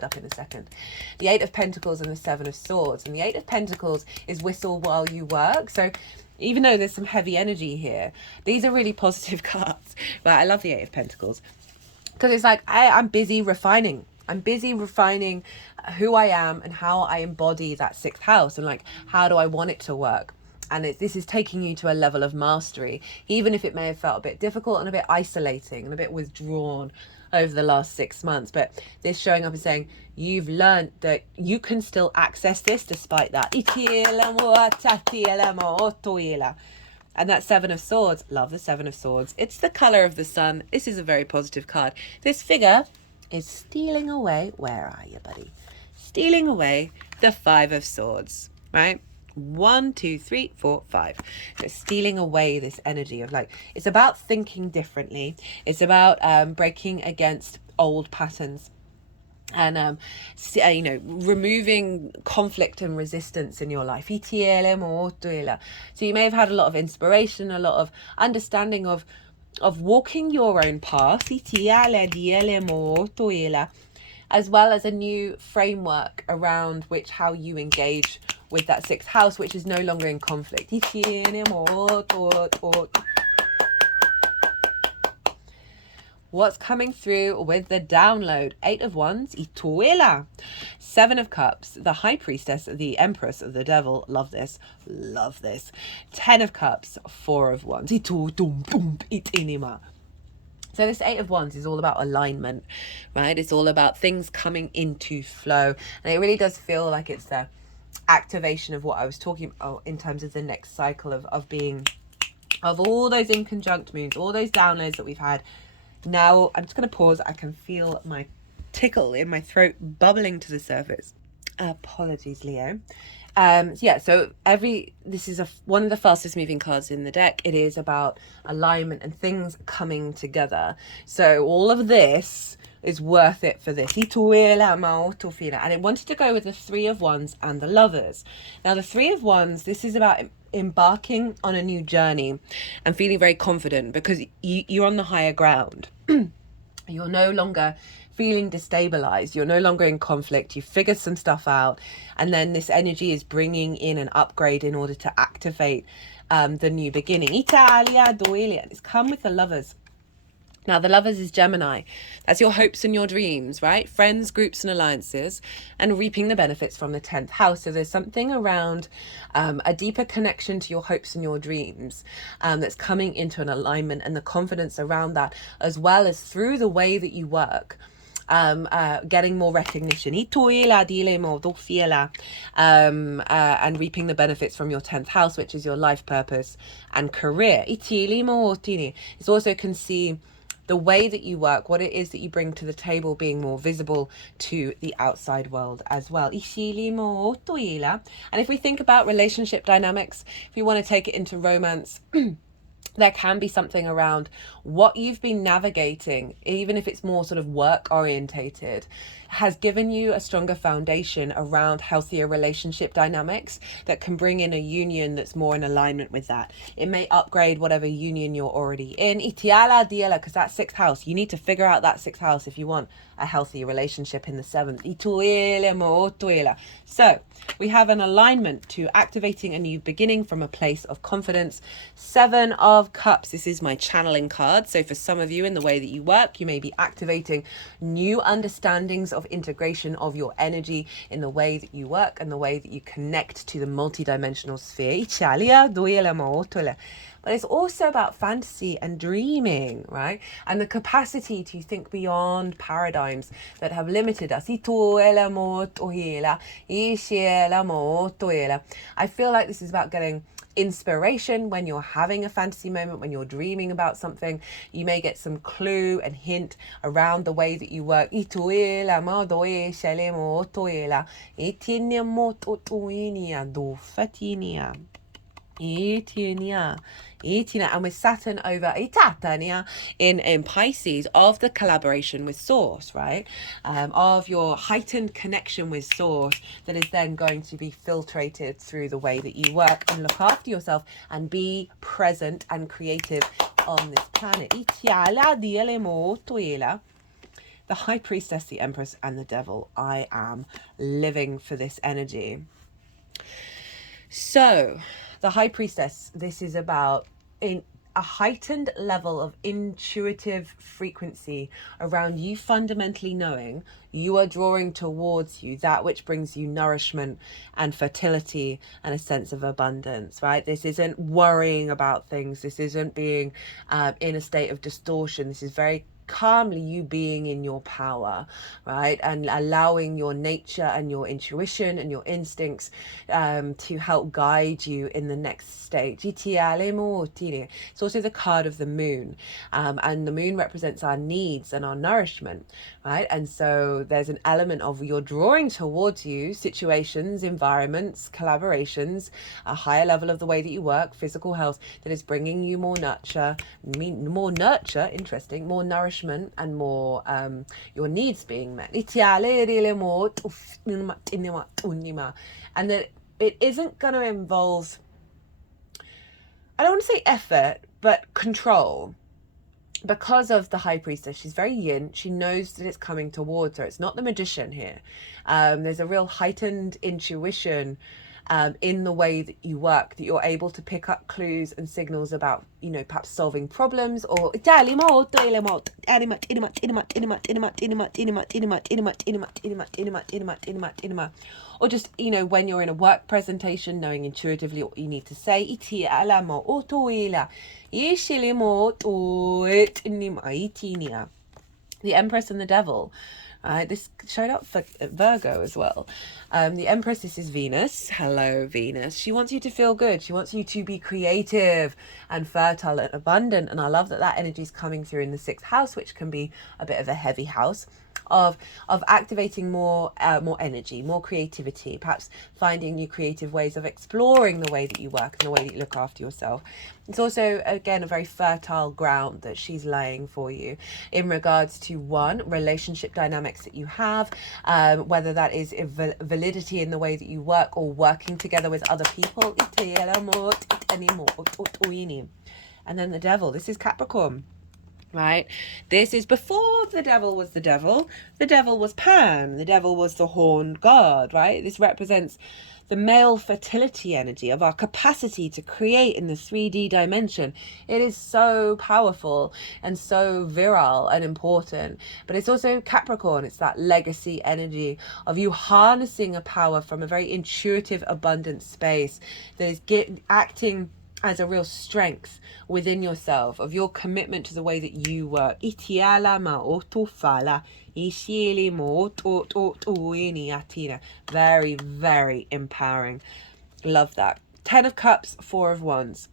up in a second. The Eight of Pentacles and the Seven of Swords. And the Eight of Pentacles is whistle while you work. So even though there's some heavy energy here, these are really positive cards. But I love the Eight of Pentacles, because it's like, I'm busy refining. I'm busy refining who I am and how I embody that sixth house, and like, how do I want it to work? And this is taking you to a level of mastery, even if it may have felt a bit difficult and a bit isolating and a bit withdrawn over the last 6 months. But this showing up and saying, you've learned that you can still access this despite that. And that Seven of Swords, love the Seven of Swords. It's the color of the sun. This is a very positive card. This figure is stealing away. Where are you, buddy? Stealing away the Five of Swords, right? 1, 2, 3, 4, 5. So stealing away this energy of like, it's about thinking differently. It's about breaking against old patterns. And removing conflict and resistance in your life. So you may have had a lot of inspiration, a lot of understanding of walking your own path, as well as a new framework around which how you engage with that sixth house, which is no longer in conflict. What's coming through with the download? Eight of Wands, Ituela. Seven of Cups, the High Priestess, the Empress, the Devil. Love this. Love this. 10 of Cups, Four of Wands. So this Eight of Wands is all about alignment, right? It's all about things coming into flow. And it really does feel like it's the activation of what I was talking about in terms of the next cycle of all those inconjunct moons, all those downloads that we've had. Now I'm just going to pause. I can feel my tickle in my throat bubbling to the surface. Apologies, Leo. So this is one of the fastest moving cards in the deck. It is about alignment and things coming together. So all of this is worth it for this. And it wanted to go with the Three of Wands and the Lovers. Now the Three of Wands, this is about embarking on a new journey and feeling very confident, because you're on the higher ground. You're no longer feeling destabilized. You're no longer in conflict. You've figured some stuff out. And then this energy is bringing in an upgrade in order to activate the new beginning. It's come with the Lovers. Now, the Lovers is Gemini. That's your hopes and your dreams, right? Friends, groups, and alliances, and reaping the benefits from the 10th house. So there's something around a deeper connection to your hopes and your dreams that's coming into an alignment, and the confidence around that, as well as through the way that you work. Getting more recognition, and reaping the benefits from your 10th house, which is your life purpose and career. It's also can see the way that you work, what it is that you bring to the table being more visible to the outside world as well. And if we think about relationship dynamics, if you want to take it into romance, there can be something around what you've been navigating, even if it's more sort of work orientated, has given you a stronger foundation around healthier relationship dynamics that can bring in a union that's more in alignment with that. It may upgrade whatever union you're already in. Because that 6th house, you need to figure out that 6th house if you want a healthy relationship in the 7th. So we have an alignment to activating a new beginning from a place of confidence. 7 of Cups. This is my channeling card. So for some of you, in the way that you work, you may be activating new understandings of integration of your energy in the way that you work and the way that you connect to the multidimensional sphere. But it's also about fantasy and dreaming, right? And the capacity to think beyond paradigms that have limited us. I feel like this is about getting inspiration when you're having a fantasy moment, when you're dreaming about something. You may get some clue and hint around the way that you work. And with Saturn over in Pisces, of the collaboration with Source, right? Of your heightened connection with Source that is then going to be filtrated through the way that you work and look after yourself and be present and creative on this planet. The High Priestess, the Empress, and the Devil. I am living for this energy. So, the High Priestess, this is about in a heightened level of intuitive frequency around you fundamentally knowing you are drawing towards you that which brings you nourishment and fertility and a sense of abundance, right? This isn't worrying about things. This isn't being in a state of distortion. This is very calmly you being in your power, right? And allowing your nature and your intuition and your instincts to help guide you in the next stage. It's also the card of the moon, and the moon represents our needs and our nourishment, right? And so there's an element of you're drawing towards you situations, environments, collaborations, a higher level of the way that you work, physical health, that is bringing you more nurture, interesting, more nourishment, and more your needs being met. And that it isn't going to involve, I don't want to say effort, but control. Because of the High Priestess, she's very yin. She knows that it's coming towards her. It's not the Magician here. There's a real heightened intuition in the way that you work, that you're able to pick up clues and signals about, you know, perhaps solving problems, or just, you know, when you're in a work presentation, knowing intuitively what you need to say. The Empress and the Devil. This showed up for Virgo as well. The Empress, this is Venus. Hello, Venus. She wants you to feel good. She wants you to be creative and fertile and abundant. And I love that energy is coming through in the 6th house, which can be a bit of a heavy house. Of activating more energy, more creativity, perhaps finding new creative ways of exploring the way that you work and the way that you look after yourself. It's also, again, a very fertile ground that she's laying for you in regards to, one, relationship dynamics that you have, whether that is validity in the way that you work or working together with other people. And then the Devil, this is Capricorn. right? This is before the devil was the devil. The devil was Pan. The devil was the horned god, right? This represents the male fertility energy of our capacity to create in the 3D dimension. It is so powerful and so virile and important. But it's also Capricorn. It's that legacy energy of you harnessing a power from a very intuitive, abundant space that is acting as a real strength within yourself, of your commitment to the way that you work. Very, very empowering. Love that. 10 of Cups, 4 of Wands.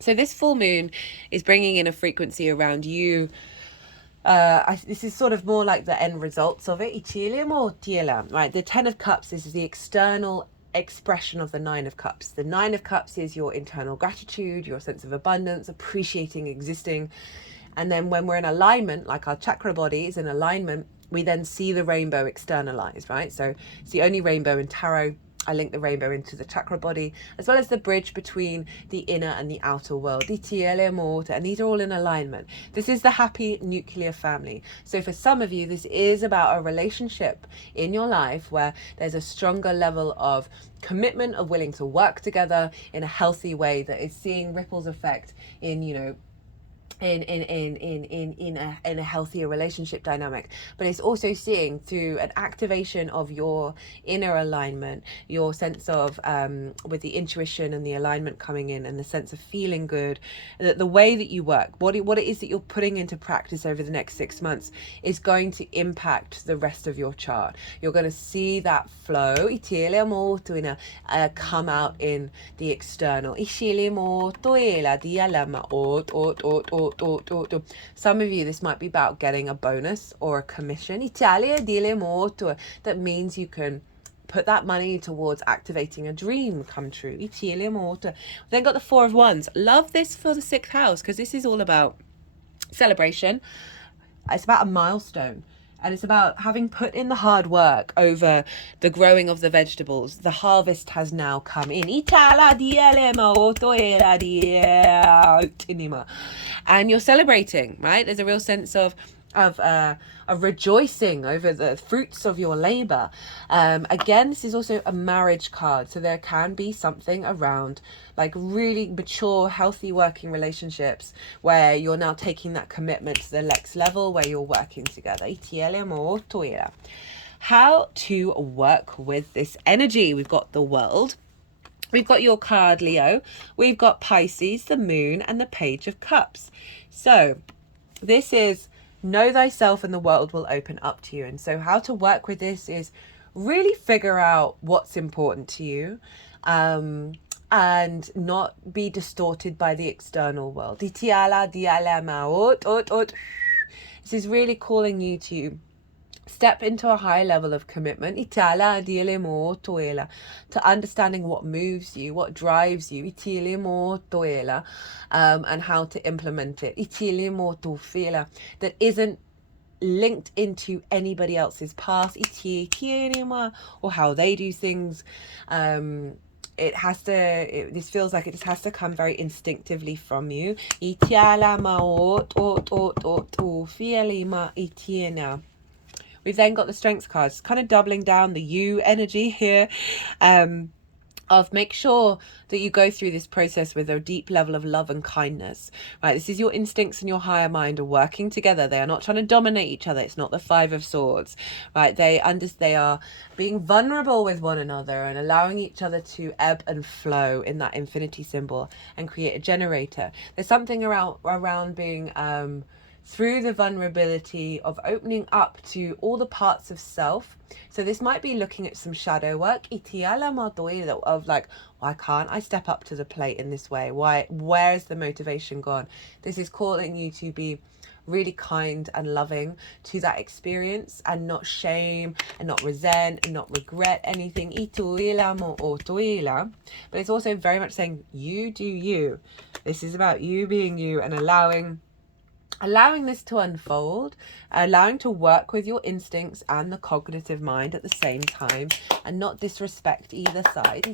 So this full moon is bringing in a frequency around you. This is sort of more like the end results of it. Right, the 10 of Cups is the external expression of the 9 of Cups. The 9 of Cups is your internal gratitude, your sense of abundance, appreciating existing. And then when we're in alignment, like our chakra body is in alignment, we then see the rainbow externalized, right? So it's the only rainbow in tarot. I link the rainbow into the chakra body, as well as the bridge between the inner and the outer world. And these are all in alignment. This is the happy nuclear family. So for some of you, this is about a relationship in your life where there's a stronger level of commitment, of willing to work together in a healthy way that is seeing ripples effect in, you know, in a healthier relationship dynamic. But it's also seeing through an activation of your inner alignment, your sense of with the intuition and the alignment coming in, and the sense of feeling good, that the way that you work, what it is that you're putting into practice over the next 6 months is going to impact the rest of your chart. You're going to see that flow come out in the external. Some of you, this might be about getting a bonus or a commission. That means you can put that money towards activating a dream come true. Then got the 4 of Wands. Love this for the 6th house, because this is all about celebration. It's about a milestone. And it's about having put in the hard work over the growing of the vegetables. The harvest has now come in. And you're celebrating, right? There's a real sense of rejoicing over the fruits of your labor. Again, this is also a marriage card. So there can be something around like really mature, healthy working relationships where you're now taking that commitment to the next level, where you're working together. How to work with this energy. We've got the World. We've got your card, Leo. We've got Pisces, the Moon, and the Page of Cups. So this is know thyself and the world will open up to you. And so how to work with this is really figure out what's important to you, and not be distorted by the external world. This is really calling you to step into a high level of commitment to understanding what moves you, what drives you, and how to implement it that isn't linked into anybody else's past or how they do things. It has to, this feels like it just has to come very instinctively from you. We've then got the Strengths cards, kind of doubling down the you energy here, of make sure that you go through this process with a deep level of love and kindness, right? This is your instincts and your higher mind are working together. They are not trying to dominate each other. It's not the 5 of Swords, right? They are being vulnerable with one another and allowing each other to ebb and flow in that infinity symbol and create a generator. There's something around being through the vulnerability of opening up to all the parts of self. So this might be looking at some shadow work of like, why can't I step up to the plate in this way? Where's the motivation gone? This is calling you to be really kind and loving to that experience, and not shame and not resent and not regret anything. But it's also very much saying you do you. This is about you being you and allowing this to unfold, allowing to work with your instincts and the cognitive mind at the same time, and not disrespect either side.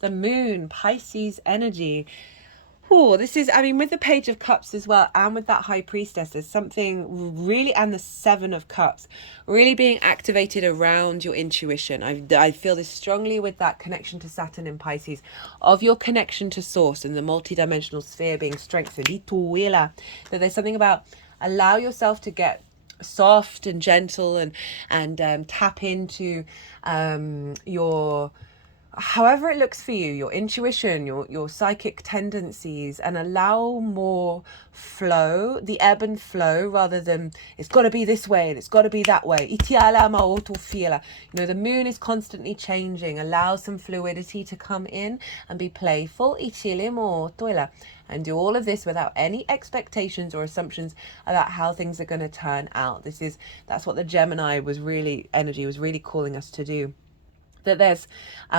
The Moon, Pisces energy. Oh, this is, I mean, with the Page of Cups as well, and with that High Priestess, there's something really, and the Seven of Cups, really being activated around your intuition. I feel this strongly with that connection to Saturn in Pisces, of your connection to Source and the multidimensional sphere being strengthened. That there's something about allow yourself to get soft and gentle and tap into your, however it looks for you, your intuition, your psychic tendencies, and allow more flow, the ebb and flow, rather than it's got to be this way and it's got to be that way. You know, the moon is constantly changing. Allow some fluidity to come in and be playful. And do all of this without any expectations or assumptions about how things are going to turn out. That's what the Gemini energy was really calling us to do. That there's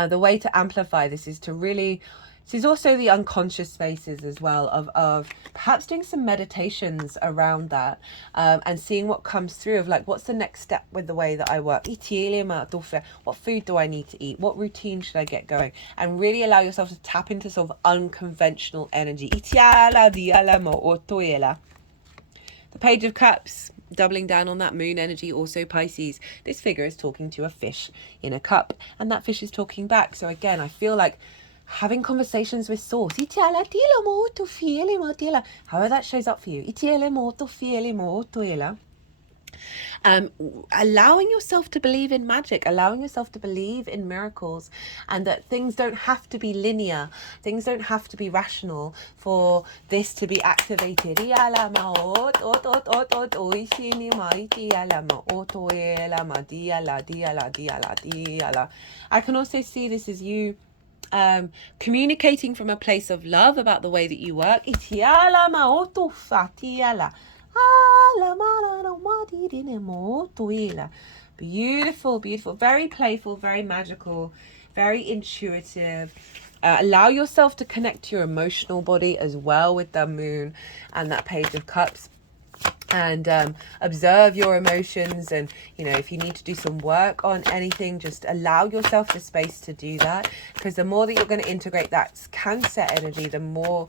the way to amplify this is to really, this is also the unconscious spaces as well of perhaps doing some meditations around that, and seeing what comes through of like, what's the next step with the way that I work? What food do I need to eat? What routine should I get going? And really allow yourself to tap into sort of unconventional energy. The Page of Cups, doubling down on that moon energy, also Pisces. This figure is talking to a fish in a cup, and that fish is talking back. So again, I feel like having conversations with Source. However that shows up for you. Allowing yourself to believe in magic, allowing yourself to believe in miracles, and that things don't have to be linear, things don't have to be rational for this to be activated. I can also see this as you communicating from a place of love about the way that you work. Beautiful, beautiful, very playful, very magical, very intuitive. Allow yourself to connect to your emotional body as well with the moon and that Page of Cups. And observe your emotions, and you know, if you need to do some work on anything, just allow yourself the space to do that, because the more that you're going to integrate that Cancer energy, the more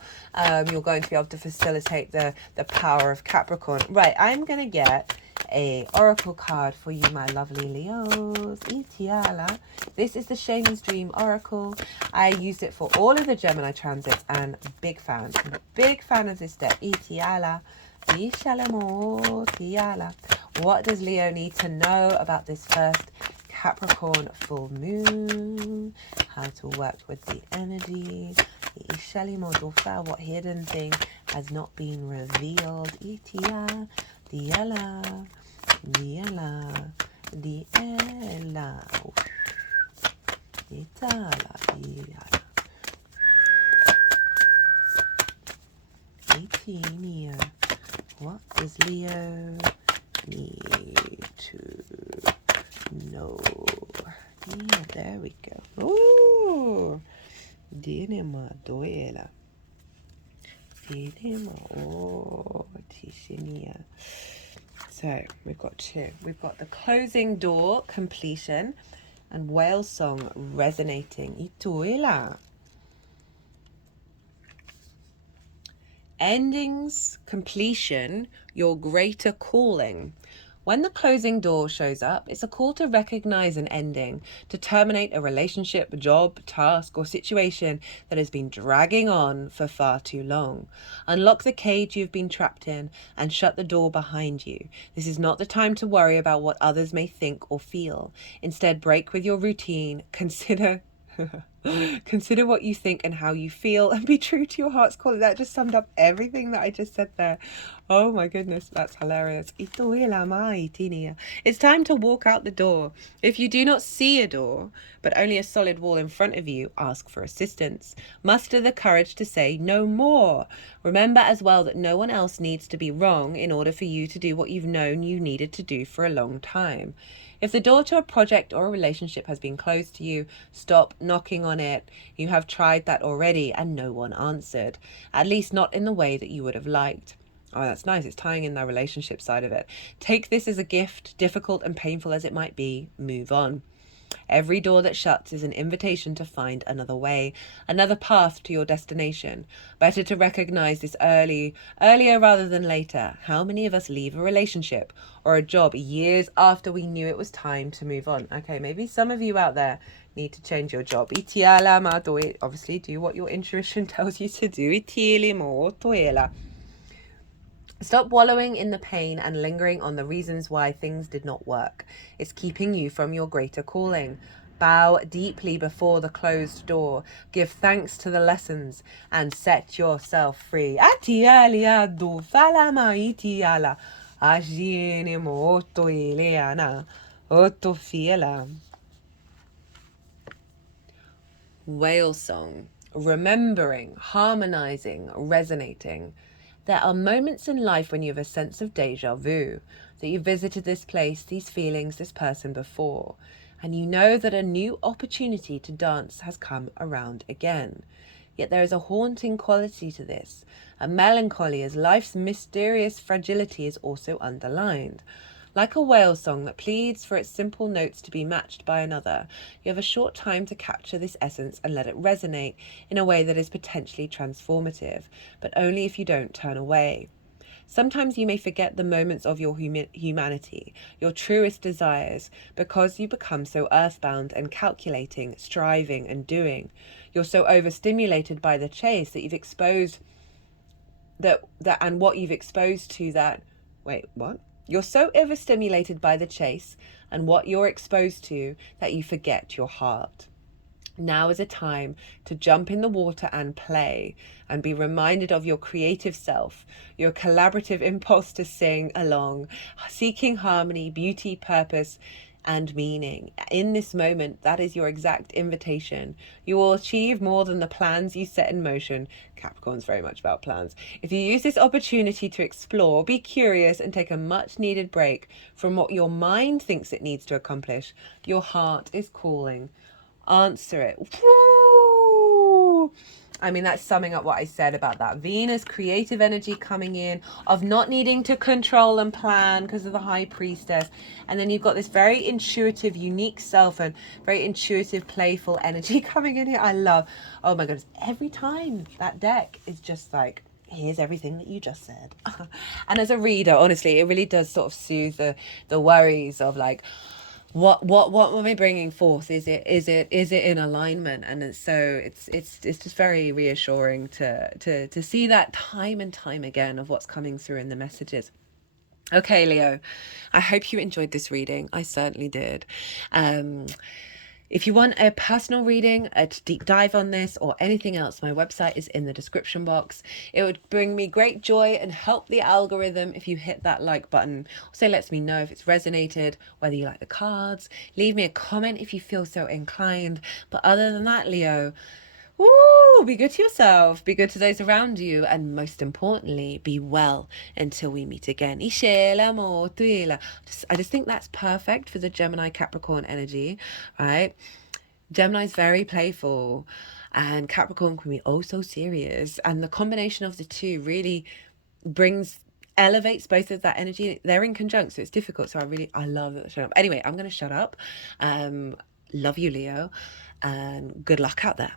you're going to be able to facilitate the power of Capricorn. Right, I'm going to get a oracle card for you, my lovely Leos. This is the Shaman's Dream Oracle. I used it for all of the Gemini transits, and big fan of this deck. What does Leo need to know about this first Capricorn full moon? How to work with the energy. What hidden thing has not been revealed? What does Leo need to know? Yeah, there we go. Oh, dinema doela. Oh, tishinia. So we've got two. We've got the closing door, completion, and whale song resonating. Ituela. Endings, completion, your greater calling. When the closing door shows up, it's a call to recognize an ending, to terminate a relationship, job, task, or situation that has been dragging on for far too long. Unlock the cage you've been trapped in and shut the door behind you. This is not the time to worry about what others may think or feel. Instead, break with your routine, consider what you think and how you feel, and be true to your heart's calling. That just summed up everything that I just said there. Oh my goodness, that's hilarious. It's time to walk out the door. If you do not see a door, but only a solid wall in front of you, ask for assistance. Muster the courage to say no more. Remember as well that no one else needs to be wrong in order for you to do what you've known you needed to do for a long time. If the door to a project or a relationship has been closed to you, stop knocking on it. You have tried that already and no one answered, at least not in the way that you would have liked. Oh, that's nice. It's tying in the relationship side of it. Take this as a gift, difficult and painful as it might be. Move on. Every door that shuts is an invitation to find another way, another path to your destination. Better to recognize this earlier rather than later. How many of us leave a relationship or a job years after we knew it was time to move on? Okay, maybe some of you out there need to change your job. Obviously, do what your intuition tells you to do. Stop wallowing in the pain and lingering on the reasons why things did not work. It's keeping you from your greater calling. Bow deeply before the closed door. Give thanks to the lessons and set yourself free. Whale song. Remembering, harmonizing, resonating. There are moments in life when you have a sense of deja vu, that you visited this place, these feelings, this person before, and you know that a new opportunity to dance has come around again. Yet there is a haunting quality to this, a melancholy as life's mysterious fragility is also underlined. Like a whale song that pleads for its simple notes to be matched by another, you have a short time to capture this essence and let it resonate in a way that is potentially transformative, but only if you don't turn away. Sometimes you may forget the moments of your humanity, your truest desires, because you become so earthbound and calculating, striving and doing. You're so overstimulated by the chase that you've exposed You're so overstimulated by the chase and what you're exposed to that you forget your heart. Now is a time to jump in the water and play and be reminded of your creative self, your collaborative impulse to sing along, seeking harmony, beauty, purpose, and meaning. In this moment, that is your exact invitation. You will achieve more than the plans you set in motion. Capricorn's very much about plans. If you use this opportunity to explore, be curious, and take a much needed break from what your mind thinks it needs to accomplish, your heart is calling. Answer it. Woo! I mean, that's summing up what I said about that Venus creative energy coming in, of not needing to control and plan because of the High Priestess. And then you've got this very intuitive, unique self and very intuitive, playful energy coming in here. I love, oh my goodness, every time that deck is just like, here's everything that you just said. And as a reader, honestly, it really does sort of soothe the worries of like, what am I bringing forth? Is it in alignment? And it's just very reassuring to see that time and time again of what's coming through in the messages. Okay, Leo, I hope you enjoyed this reading. I certainly did. If you want a personal reading, a deep dive on this or anything else, my website is in the description box. It would bring me great joy and help the algorithm if you hit that like button. Also lets me know if it's resonated, whether you like the cards. Leave me a comment if you feel so inclined. But other than that, Leo, woo, be good to yourself, be good to those around you, and most importantly, be well until we meet again. I just think that's perfect for the Gemini Capricorn energy, right? Gemini's very playful and Capricorn can be oh so serious, and the combination of the two really elevates both of that energy. They're in conjunct, so it's difficult. So I love it. Shut up. Anyway, I'm going to shut up. Love you, Leo, and good luck out there.